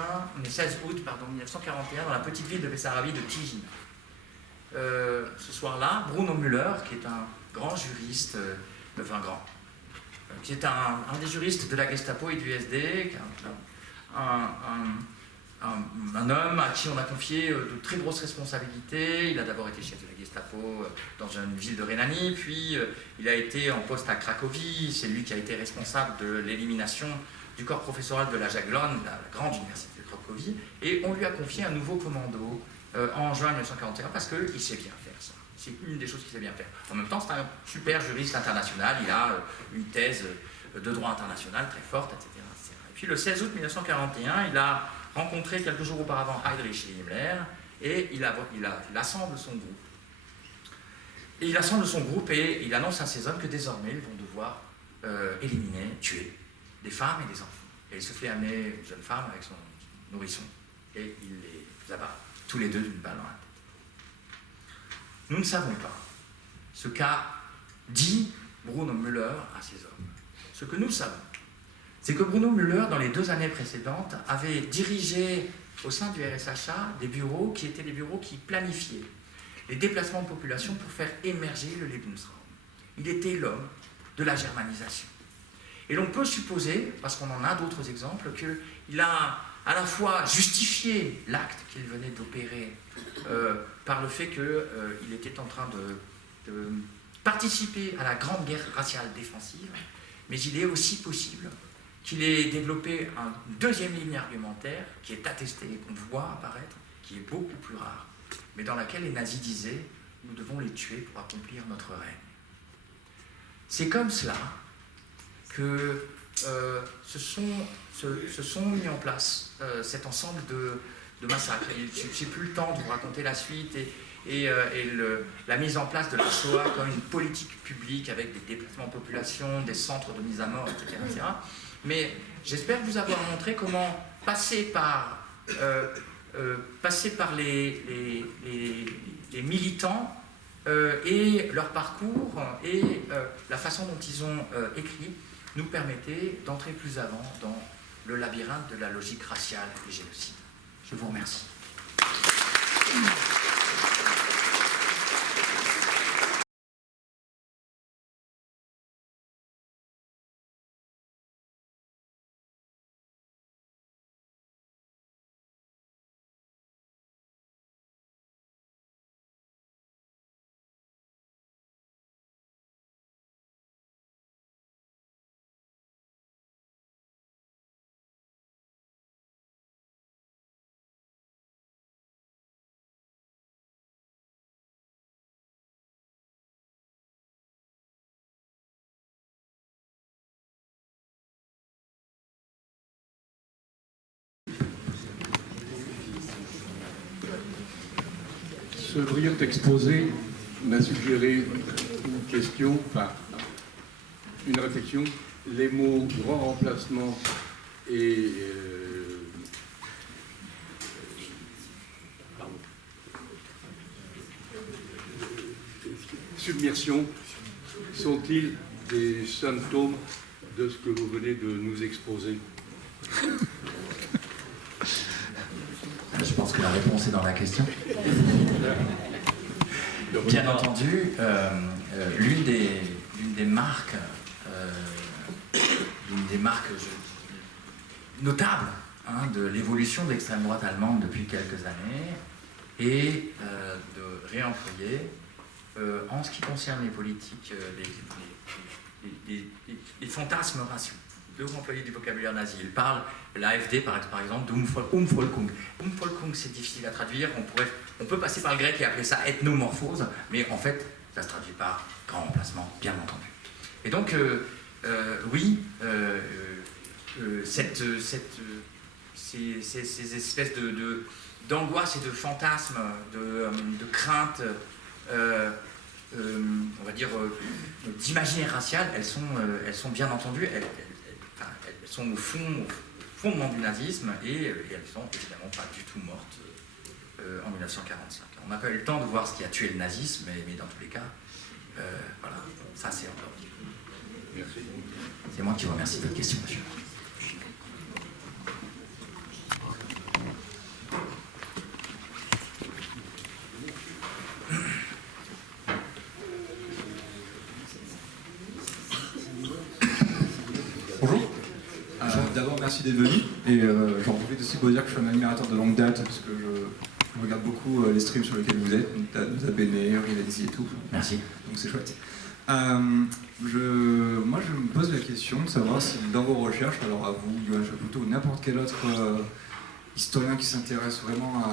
août 1941 dans la petite ville de Bessarabie de Tikhvin. Ce soir-là, Bruno Müller, qui est un grand juriste, qui est un des juristes de la Gestapo et du SD, un homme à qui on a confié de très grosses responsabilités. Il a d'abord été chef de la Gestapo dans une ville de Rhénanie, puis il a été en poste à Cracovie. C'est lui qui a été responsable de l'élimination du corps professoral de la Jagiellon, la grande université de Cracovie, et on lui a confié un nouveau commando en juin 1941 parce qu'il sait bien faire ça. C'est une des choses qu'il sait bien faire. En même temps, c'est un super juriste international, il a une thèse de droit international très forte, etc., etc. Et puis le 16 août 1941, il a rencontré quelques jours auparavant Heydrich et Himmler, et il assemble son groupe. Et il assemble son groupe et il annonce à ces hommes que désormais ils vont devoir éliminer, tuer des femmes et des enfants. Et il se fait amener une jeune femme avec son nourrisson, et il les abat tous les deux d'une balle dans la tête. Nous ne savons pas ce qu'a dit Bruno Müller à ces hommes. Ce que nous savons, c'est que Bruno Müller, dans les 2 années précédentes, avait dirigé au sein du RSHA des bureaux qui étaient des bureaux qui planifiaient les déplacements de population pour faire émerger le Lebensraum. Il était l'homme de la germanisation. Et l'on peut supposer, parce qu'on en a d'autres exemples, qu'il a à la fois justifié l'acte qu'il venait d'opérer par le fait qu'il était en train de participer à la grande guerre raciale défensive, mais il est aussi possible qu'il ait développé une deuxième ligne argumentaire qui est attestée et qu'on voit apparaître, qui est beaucoup plus rare, mais dans laquelle les nazis disaient « nous devons les tuer pour accomplir notre règne ». C'est comme cela que se sont mis en place cet ensemble de massacres. Je n'ai plus le temps de vous raconter la suite et la mise en place de la Shoah comme une politique publique avec des déplacements de population, des centres de mise à mort, etc. etc. Mais j'espère vous avoir montré comment passer par les militants et leur parcours et la façon dont ils ont écrit nous permettait d'entrer plus avant dans le labyrinthe de la logique raciale et génocide. Je vous remercie. Ce brillant exposé m'a suggéré une question, enfin une réflexion. Les mots grand remplacement et submersion sont-ils des symptômes de ce que vous venez de nous exposer? Je pense que la réponse est dans la question. Bien entendu, l'une des marques, notables de l'évolution de l'extrême droite allemande depuis quelques années est de réemployer, en ce qui concerne les politiques, les fantasmes raciaux, de employer du vocabulaire nazi. Il parle, l'AfD par exemple, d'Umvolkung. Umvolkung, c'est difficile à traduire, on peut passer par le grec et appeler ça ethnomorphose, mais en fait, ça se traduit par grand remplacement, bien entendu. Et donc, oui, ces espèces d'angoisse et de fantasmes, de craintes, on va dire, d'imaginaire racial, elles sont bien entendues, elles sont au fondement du nazisme et elles sont évidemment pas du tout mortes en 1945. On n'a pas eu le temps de voir ce qui a tué le nazisme, mais dans tous les cas, voilà, ça c'est encore. Merci. C'est moi qui vous remercie de votre question, monsieur. Bonjour. D'abord, merci d'être venu. Et j'en profite aussi pour dire que je suis un admirateur de longue date, parce que je regarde beaucoup les streams sur lesquels vous êtes, Nota-Bene, Rivalzi et tout. Merci. Donc c'est chouette. Moi, je me pose la question de savoir si dans vos recherches, alors à vous, Yoann Chapoutot, ou n'importe quel autre historien qui s'intéresse vraiment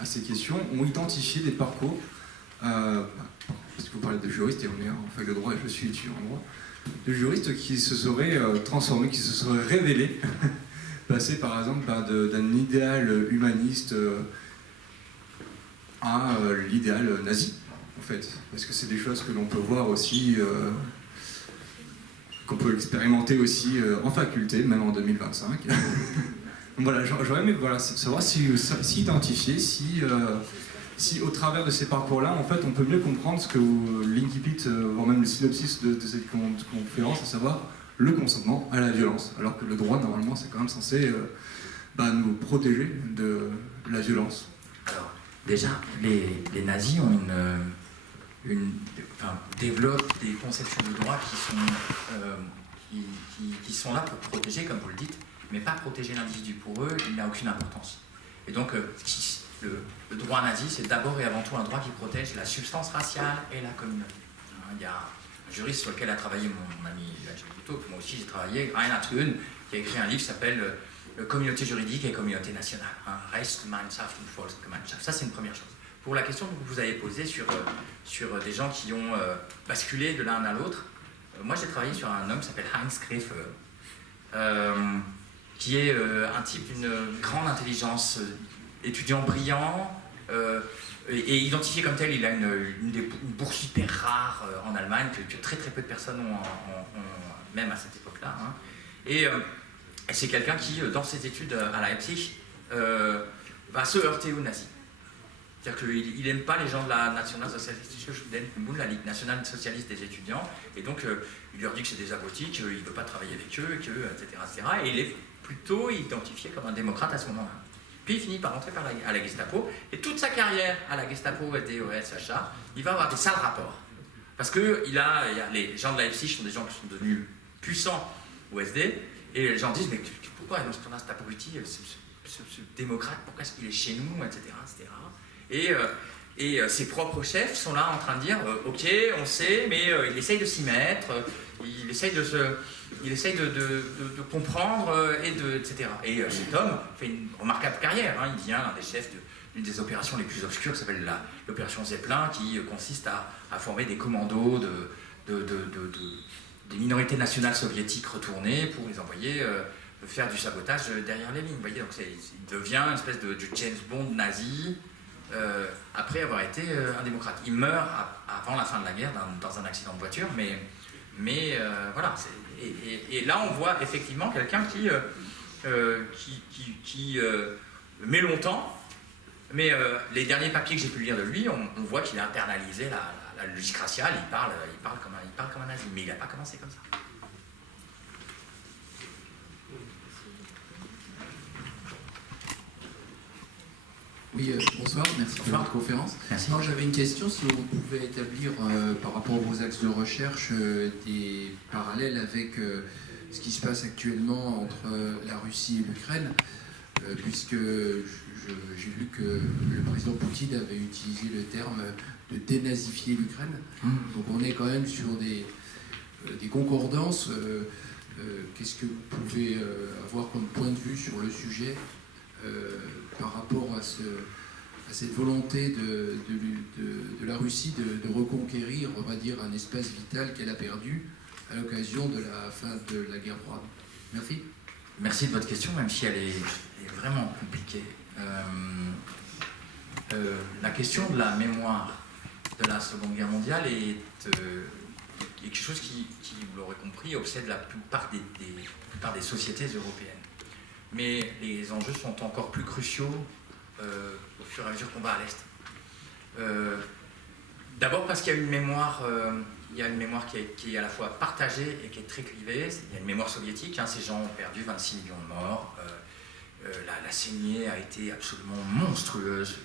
à ces questions, ont identifié des parcours, parce que vous parlez de juristes, et on est en fac de droit et je suis étudiant en droit, de juristes qui se seraient transformés, qui se seraient révélés, passés par exemple d'un idéal humaniste à l'idéal nazi, en fait. Parce que c'est des choses que l'on peut voir aussi, qu'on peut expérimenter aussi en faculté, même en 2025. Donc voilà, j'aurais aimé savoir si identifier, si au travers de ces parcours-là, en fait, on peut mieux comprendre ce que l'incipit, voire même le synopsis de cette conférence, à savoir le consentement à la violence. Alors que le droit, normalement, c'est quand même censé nous protéger de la violence. Alors, déjà, les nazis ont développent des conceptions de droit qui sont là pour protéger, comme vous le dites, mais pas protéger l'individu. Pour eux, il n'a aucune importance. Et donc, le droit nazi, c'est d'abord et avant tout un droit qui protège la substance raciale et la communauté. Il y a un juriste sur lequel a travaillé mon ami Yoann Chapoutot, moi aussi j'ai travaillé, Reinhard Kuhn, qui a écrit un livre qui s'appelle Communauté juridique et communauté nationale. Rechtsgemeinschaft und Volksgemeinschaft. Ça, c'est une première chose. Pour la question que vous avez posée sur des gens qui ont basculé de l'un à l'autre, moi j'ai travaillé sur un homme qui s'appelle Heinz Greffe, qui est un type d'une grande intelligence, étudiant brillant, et identifié comme tel. Il a une bourse hyper rare en Allemagne, que très très peu de personnes ont même à cette époque-là. Hein. Et c'est quelqu'un qui, dans ses études à Leipzig, va se heurter aux nazis. C'est-à-dire qu'il n'aime pas les gens de la nationale-socialiste Studentenbund, la Ligue nationale socialiste des étudiants, et donc il leur dit que c'est des abrutis, qu'il ne veut pas travailler avec eux, etc., etc. Et il est plutôt identifié comme un démocrate à ce moment-là. Puis il finit par rentrer à la Gestapo, et toute sa carrière à la Gestapo, DOS, HA, il va avoir des sales rapports. Parce que les gens de Leipzig sont des gens qui sont devenus puissants au SD, et les gens disent, mais pourquoi est-ce qu'on a cet abruti, ce démocrate, pourquoi est-ce qu'il est chez nous, etc., etc. Et ses propres chefs sont là en train de dire ok, on sait, mais il essaye de s'y mettre, il essaye de comprendre, etc. Et cet homme fait une remarquable carrière. Hein. Il devient l'un des chefs d'une des opérations les plus obscures, qui s'appelle l'opération Zeppelin, qui consiste à former des commandos des minorités nationales soviétiques retournées pour les envoyer faire du sabotage derrière les lignes. Vous voyez, donc il devient une espèce de James Bond nazi. Après avoir été un démocrate. Il meurt avant la fin de la guerre dans un accident de voiture, mais voilà. Et là, on voit effectivement quelqu'un qui met longtemps, mais les derniers papiers que j'ai pu lire de lui, on voit qu'il a internalisé la la logique raciale, il parle comme un nazi, mais il n'a pas commencé comme ça. Oui, bonsoir, merci pour votre conférence. Merci. Alors j'avais une question, si vous pouvez établir par rapport à vos axes de recherche des parallèles avec ce qui se passe actuellement entre la Russie et l'Ukraine, puisque j'ai lu que le président Poutine avait utilisé le terme de dénazifier l'Ukraine. Donc on est quand même sur des concordances. Qu'est-ce que vous pouvez avoir comme point de vue sur le sujet par rapport à cette volonté de la Russie de reconquérir, on va dire, un espace vital qu'elle a perdu à l'occasion de la fin de la guerre froide. Merci. Merci de votre question, même si elle est vraiment compliquée. La question de la mémoire de la Seconde Guerre mondiale est quelque chose qui, vous l'aurez compris, obsède la plupart des sociétés européennes. Mais les enjeux sont encore plus cruciaux au fur et à mesure qu'on va à l'Est. D'abord parce qu'il y a une mémoire, qui est à la fois partagée et qui est très clivée. Il y a une mémoire soviétique, ces gens ont perdu 26 millions de morts, la saignée a été absolument monstrueuse.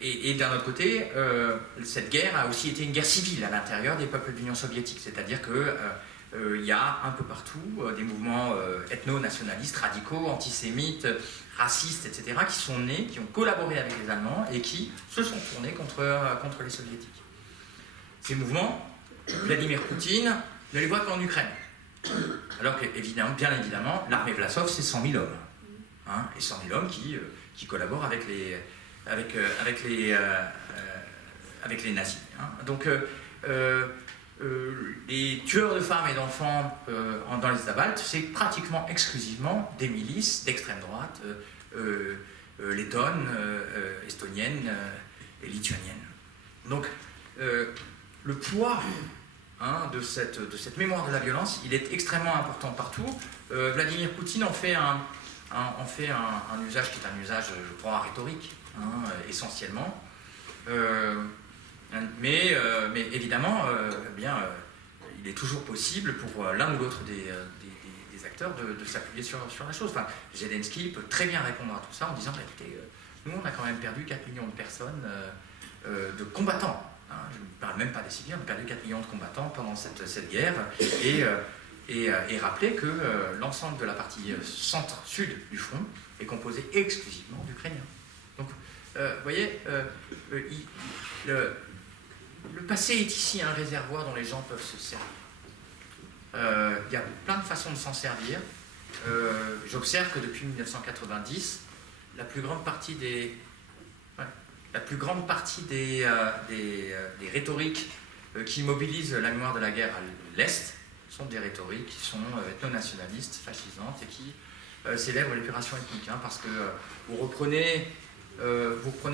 Et d'un autre côté, cette guerre a aussi été une guerre civile à l'intérieur des peuples de l'Union soviétique, c'est-à-dire que il y a un peu partout des mouvements ethno-nationalistes, radicaux, antisémites, racistes, etc., qui sont nés, qui ont collaboré avec les Allemands et qui se sont tournés contre les Soviétiques. Ces mouvements, Vladimir Poutine ne les voit qu'en Ukraine. Alors que, bien évidemment, l'armée Vlasov, c'est 100 000 hommes. Et 100 000 hommes qui collaborent avec les nazis. Donc, les tueurs de femmes et d'enfants dans les États baltes, c'est pratiquement exclusivement des milices d'extrême droite, lettonnes, estoniennes et lituaniennes. Donc, le poids de cette mémoire de la violence, il est extrêmement important partout. Vladimir Poutine en fait un usage qui est un usage, je crois, rhétorique, essentiellement. Mais évidemment, il est toujours possible pour l'un ou l'autre des acteurs de s'appuyer sur la chose. Enfin, Zelensky peut très bien répondre à tout ça en disant écoutez, nous, on a quand même perdu 4 millions de personnes, de combattants. Je ne parle même pas des civils, on a perdu 4 millions de combattants pendant cette guerre. Et rappeler que l'ensemble de la partie centre-sud du front est composé exclusivement d'Ukrainiens. Donc, vous voyez, le passé est ici un réservoir dont les gens peuvent se servir. Il y a plein de façons de s'en servir. J'observe que depuis 1990, la plus grande partie des rhétoriques qui mobilisent la mémoire de la guerre à l'Est sont des rhétoriques qui sont ethno-nationalistes, fascisantes et qui célèbrent l'épuration ethnique. Parce que vous reprenez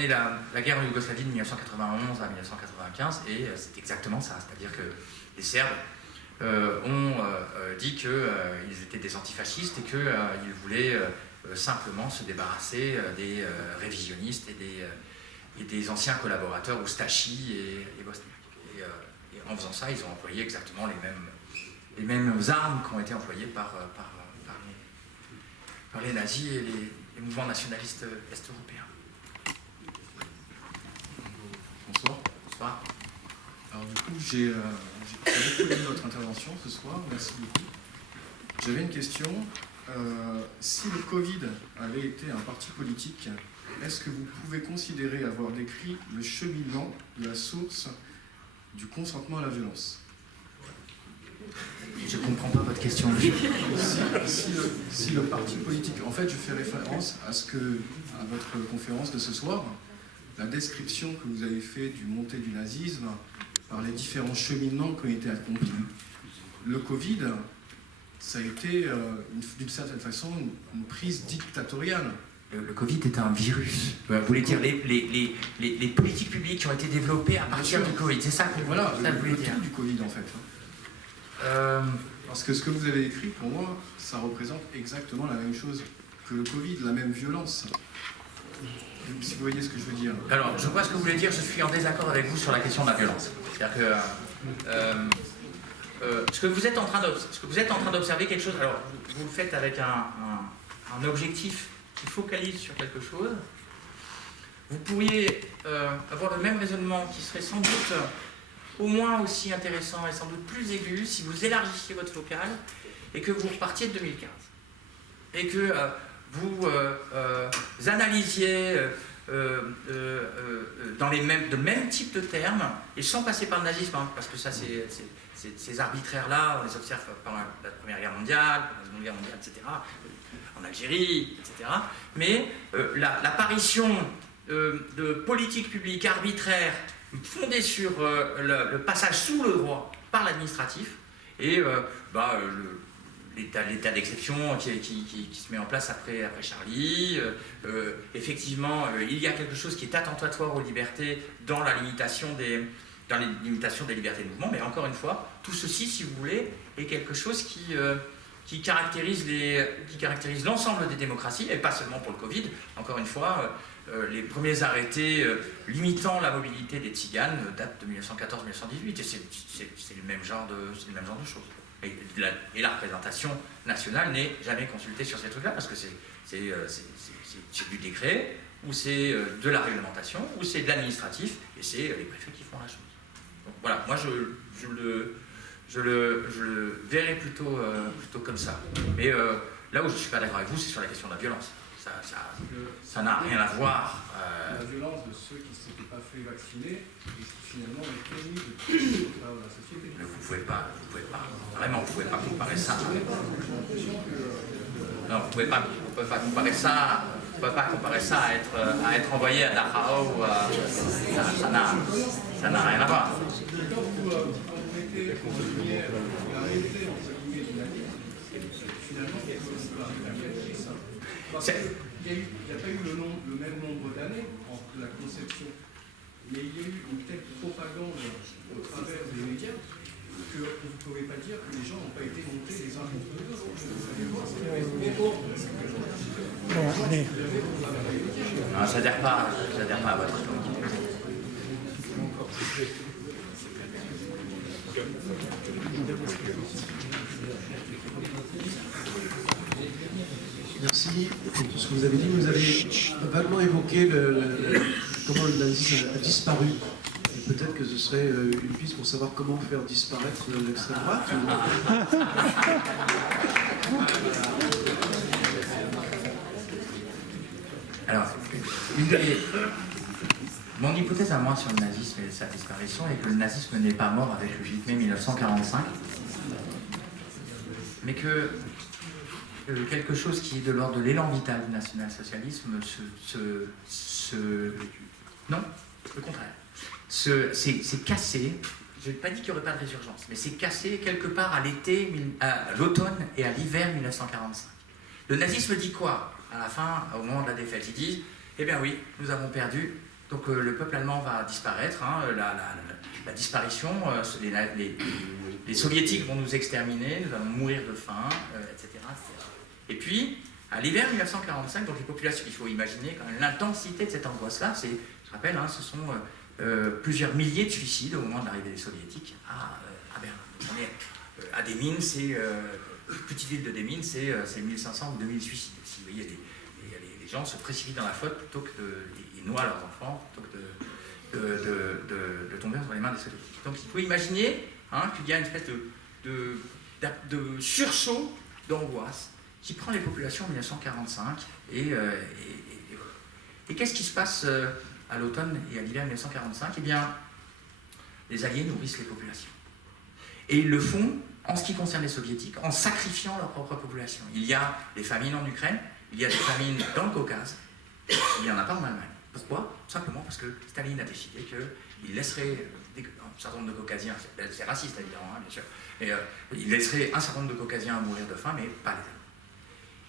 la guerre en Yougoslavie de 1991 à 1995 et c'est exactement ça. C'est-à-dire que les Serbes ont dit qu'ils étaient des antifascistes et qu'ils voulaient simplement se débarrasser des révisionnistes et des anciens collaborateurs oustachis et bosniaques. Et en faisant ça, ils ont employé exactement les mêmes armes qui ont été employées par les nazis et les mouvements nationalistes est-européens. Bonsoir. Bonsoir. Alors du coup, j'ai beaucoup aimé votre intervention ce soir, merci beaucoup. J'avais une question. Si le Covid avait été un parti politique, est-ce que vous pouvez considérer avoir décrit le cheminement de la source du consentement à la violence? Je ne comprends pas votre question. Si le parti politique, en fait je fais référence à votre conférence de ce soir, la description que vous avez faite du montée du nazisme par les différents cheminements qui ont été accomplis. Le Covid, ça a été d'une certaine façon une prise dictatoriale. Le Covid est un virus. Vous voulez dire les politiques publiques qui ont été développées à partir du Covid, c'est ça que voilà, vous voulez dire. Du Covid en fait. Parce que ce que vous avez écrit, pour moi, ça représente exactement la même chose que le Covid, la même violence. Si vous voyez ce que je veux dire. Alors, je vois ce que vous voulez dire, je suis en désaccord avec vous sur la question de la violence. C'est-à-dire que ce que vous êtes en train d'observer quelque chose, alors vous le faites avec un objectif qui focalise sur quelque chose. Vous pourriez avoir le même raisonnement qui serait sans doute au moins aussi intéressant et sans doute plus aigu si vous élargissiez votre focal et que vous repartiez de 2015. Et que vous analysiez dans le même type de termes et sans passer par le nazisme, hein, parce que ça, ces arbitraires-là, on les observe pendant la Première Guerre mondiale, la Seconde Guerre mondiale, etc., en Algérie, etc. Mais l'apparition de politiques publiques arbitraires fondées sur le passage sous le droit par l'administratif et l'état d'exception qui se met en place après Charlie. Effectivement, il y a quelque chose qui est attentatoire aux libertés dans la limitation des libertés de mouvement, mais encore une fois, tout ceci, si vous voulez, est quelque chose qui caractérise l'ensemble des démocraties, et pas seulement pour le Covid. Encore une fois, les premiers arrêtés limitant la mobilité des tziganes datent de 1914-1918, et c'est le même genre de choses. Et la représentation nationale n'est jamais consultée sur ces trucs-là, parce que c'est du décret, ou c'est de la réglementation, ou c'est de l'administratif, et c'est les préfets qui font la chose. Donc voilà, moi je le verrais plutôt comme ça. Mais là où je ne suis pas d'accord avec vous, c'est sur la question de la violence. Ça n'a rien à voir. La violence de ceux qui ne s'étaient pas fait vacciner et qui finalement ont été mis de la société. Mais vous pouvez pas, vraiment, vous pouvez pas comparer ça. Non, vous pouvez pas comparer ça. Vous pouvez pas comparer ça à être envoyé à Dachau. Ça n'a rien à voir. Quand vous mettez en lumière la réalité entre guillemets du nazisme, finalement, c'est aussi la réalité ça. Parce qu'il n'y a pas eu le même nombre d'années entre la conception, mais il y a eu une telle propagande au travers des médias que vous ne pouvez pas dire que les gens n'ont pas été montés les uns contre les autres. Bon, allez. Non, j'adhère pas à votre logique. Merci pour tout ce que vous avez dit. Vous avez vaguement évoqué comment le nazisme a disparu. Et peut-être que ce serait une piste pour savoir comment faire disparaître l'extrême droite. Alors, mon hypothèse à moi sur le nazisme et sa disparition est que le nazisme n'est pas mort avec le 8 mai 1945, mais que quelque chose qui est de l'ordre de l'élan vital du national-socialisme non, le contraire, c'est cassé. Je n'ai pas dit qu'il n'y aurait pas de résurgence, mais c'est cassé quelque part à l'automne et à l'hiver 1945. Le nazisme dit quoi à la fin, au moment de la défaite? Ils disent, eh bien oui, nous avons perdu, donc le peuple allemand va disparaître, hein, la disparition, les soviétiques vont nous exterminer, nous allons mourir de faim, etc., etc. Et puis, à l'hiver 1945, donc les populations, il faut imaginer quand même l'intensité de cette angoisse-là, je rappelle, hein, ce sont plusieurs milliers de suicides au moment de l'arrivée des soviétiques à Berlin. Donc on est à Demmin, petite ville de Demmin, c'est 1500 ou 2000 suicides. Si vous voyez, les gens se précipitent dans la faute plutôt que ils noient leurs enfants, plutôt que de tomber entre les mains des soviétiques. Donc il faut imaginer hein, qu'il y a une espèce de sursaut d'angoisse qui prend les populations en 1945 et qu'est-ce qui se passe à l'automne et à l'hiver 1945? Eh bien, les Alliés nourrissent les populations. Et ils le font, en ce qui concerne les Soviétiques, en sacrifiant leur propre population. Il y a des famines en Ukraine, il y a des famines dans le Caucase, il n'y en a pas en Allemagne. Pourquoi? Simplement parce que Staline a décidé qu'il laisserait un certain nombre de Caucasiens, c'est raciste évidemment, hein, bien sûr, mais il laisserait un certain nombre de Caucasiens à mourir de faim, mais pas les Allemands.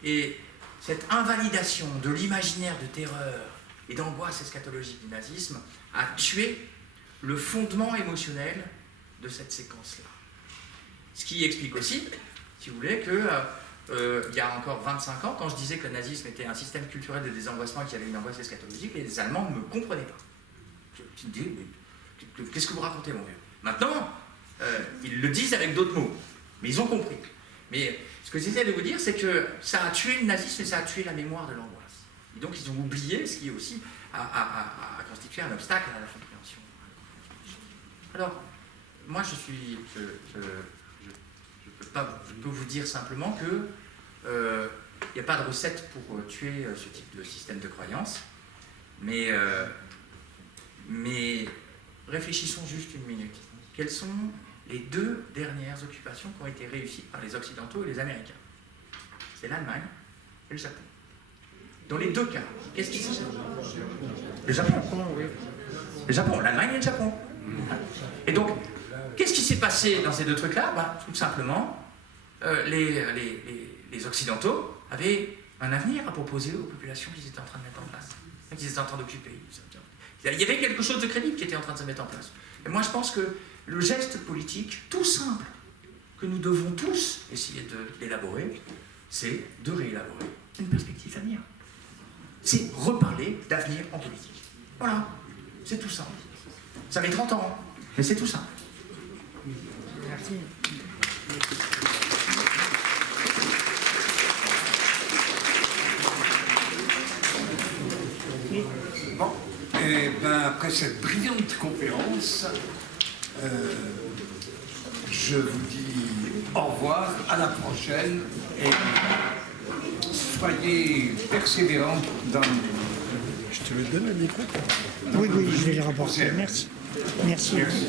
Et cette invalidation de l'imaginaire de terreur et d'angoisse eschatologique du nazisme a tué le fondement émotionnel de cette séquence-là. Ce qui explique aussi, si vous voulez, que il y a encore 25 ans, quand je disais que le nazisme était un système culturel de désangoissement et qu'il y avait une angoisse eschatologique, les Allemands ne me comprenaient pas. Je me dis, mais qu'est-ce que vous racontez, mon vieux? Maintenant, ils le disent avec d'autres mots, mais ils ont compris. Mais ce que j'essaie de vous dire, c'est que ça a tué le nazisme et ça a tué la mémoire de l'angoisse. Et donc ils ont oublié ce qui aussi a constitué un obstacle à la compréhension. Alors, moi je peux vous dire simplement que il n'y a pas de recette pour tuer ce type de système de croyance, mais réfléchissons juste une minute. Quelles sont les 2 dernières occupations qui ont été réussies par les Occidentaux et les Américains? C'est l'Allemagne et le Japon. Dans les 2 cas, qu'est-ce qui s'est passé? Le Japon. Le Japon, l'Allemagne et le Japon. Et donc, qu'est-ce qui s'est passé dans ces 2 trucs-là? Tout simplement, les Occidentaux avaient un avenir à proposer aux populations qu'ils étaient en train de mettre en place, qu'ils étaient en train d'occuper. Il y avait quelque chose de crédible qui était en train de se mettre en place. Et moi, je pense que le geste politique, tout simple, que nous devons tous essayer d'élaborer, c'est de réélaborer une perspective d'avenir. C'est reparler d'avenir en politique. Voilà, c'est tout simple. Ça met 30 ans, mais c'est tout simple. Merci. Bon, et ben après cette brillante conférence, je vous dis au revoir, à la prochaine, et soyez persévérants dans... Je te le donne le micro. Oui, je vais le rapporter. Merci. Merci. Merci.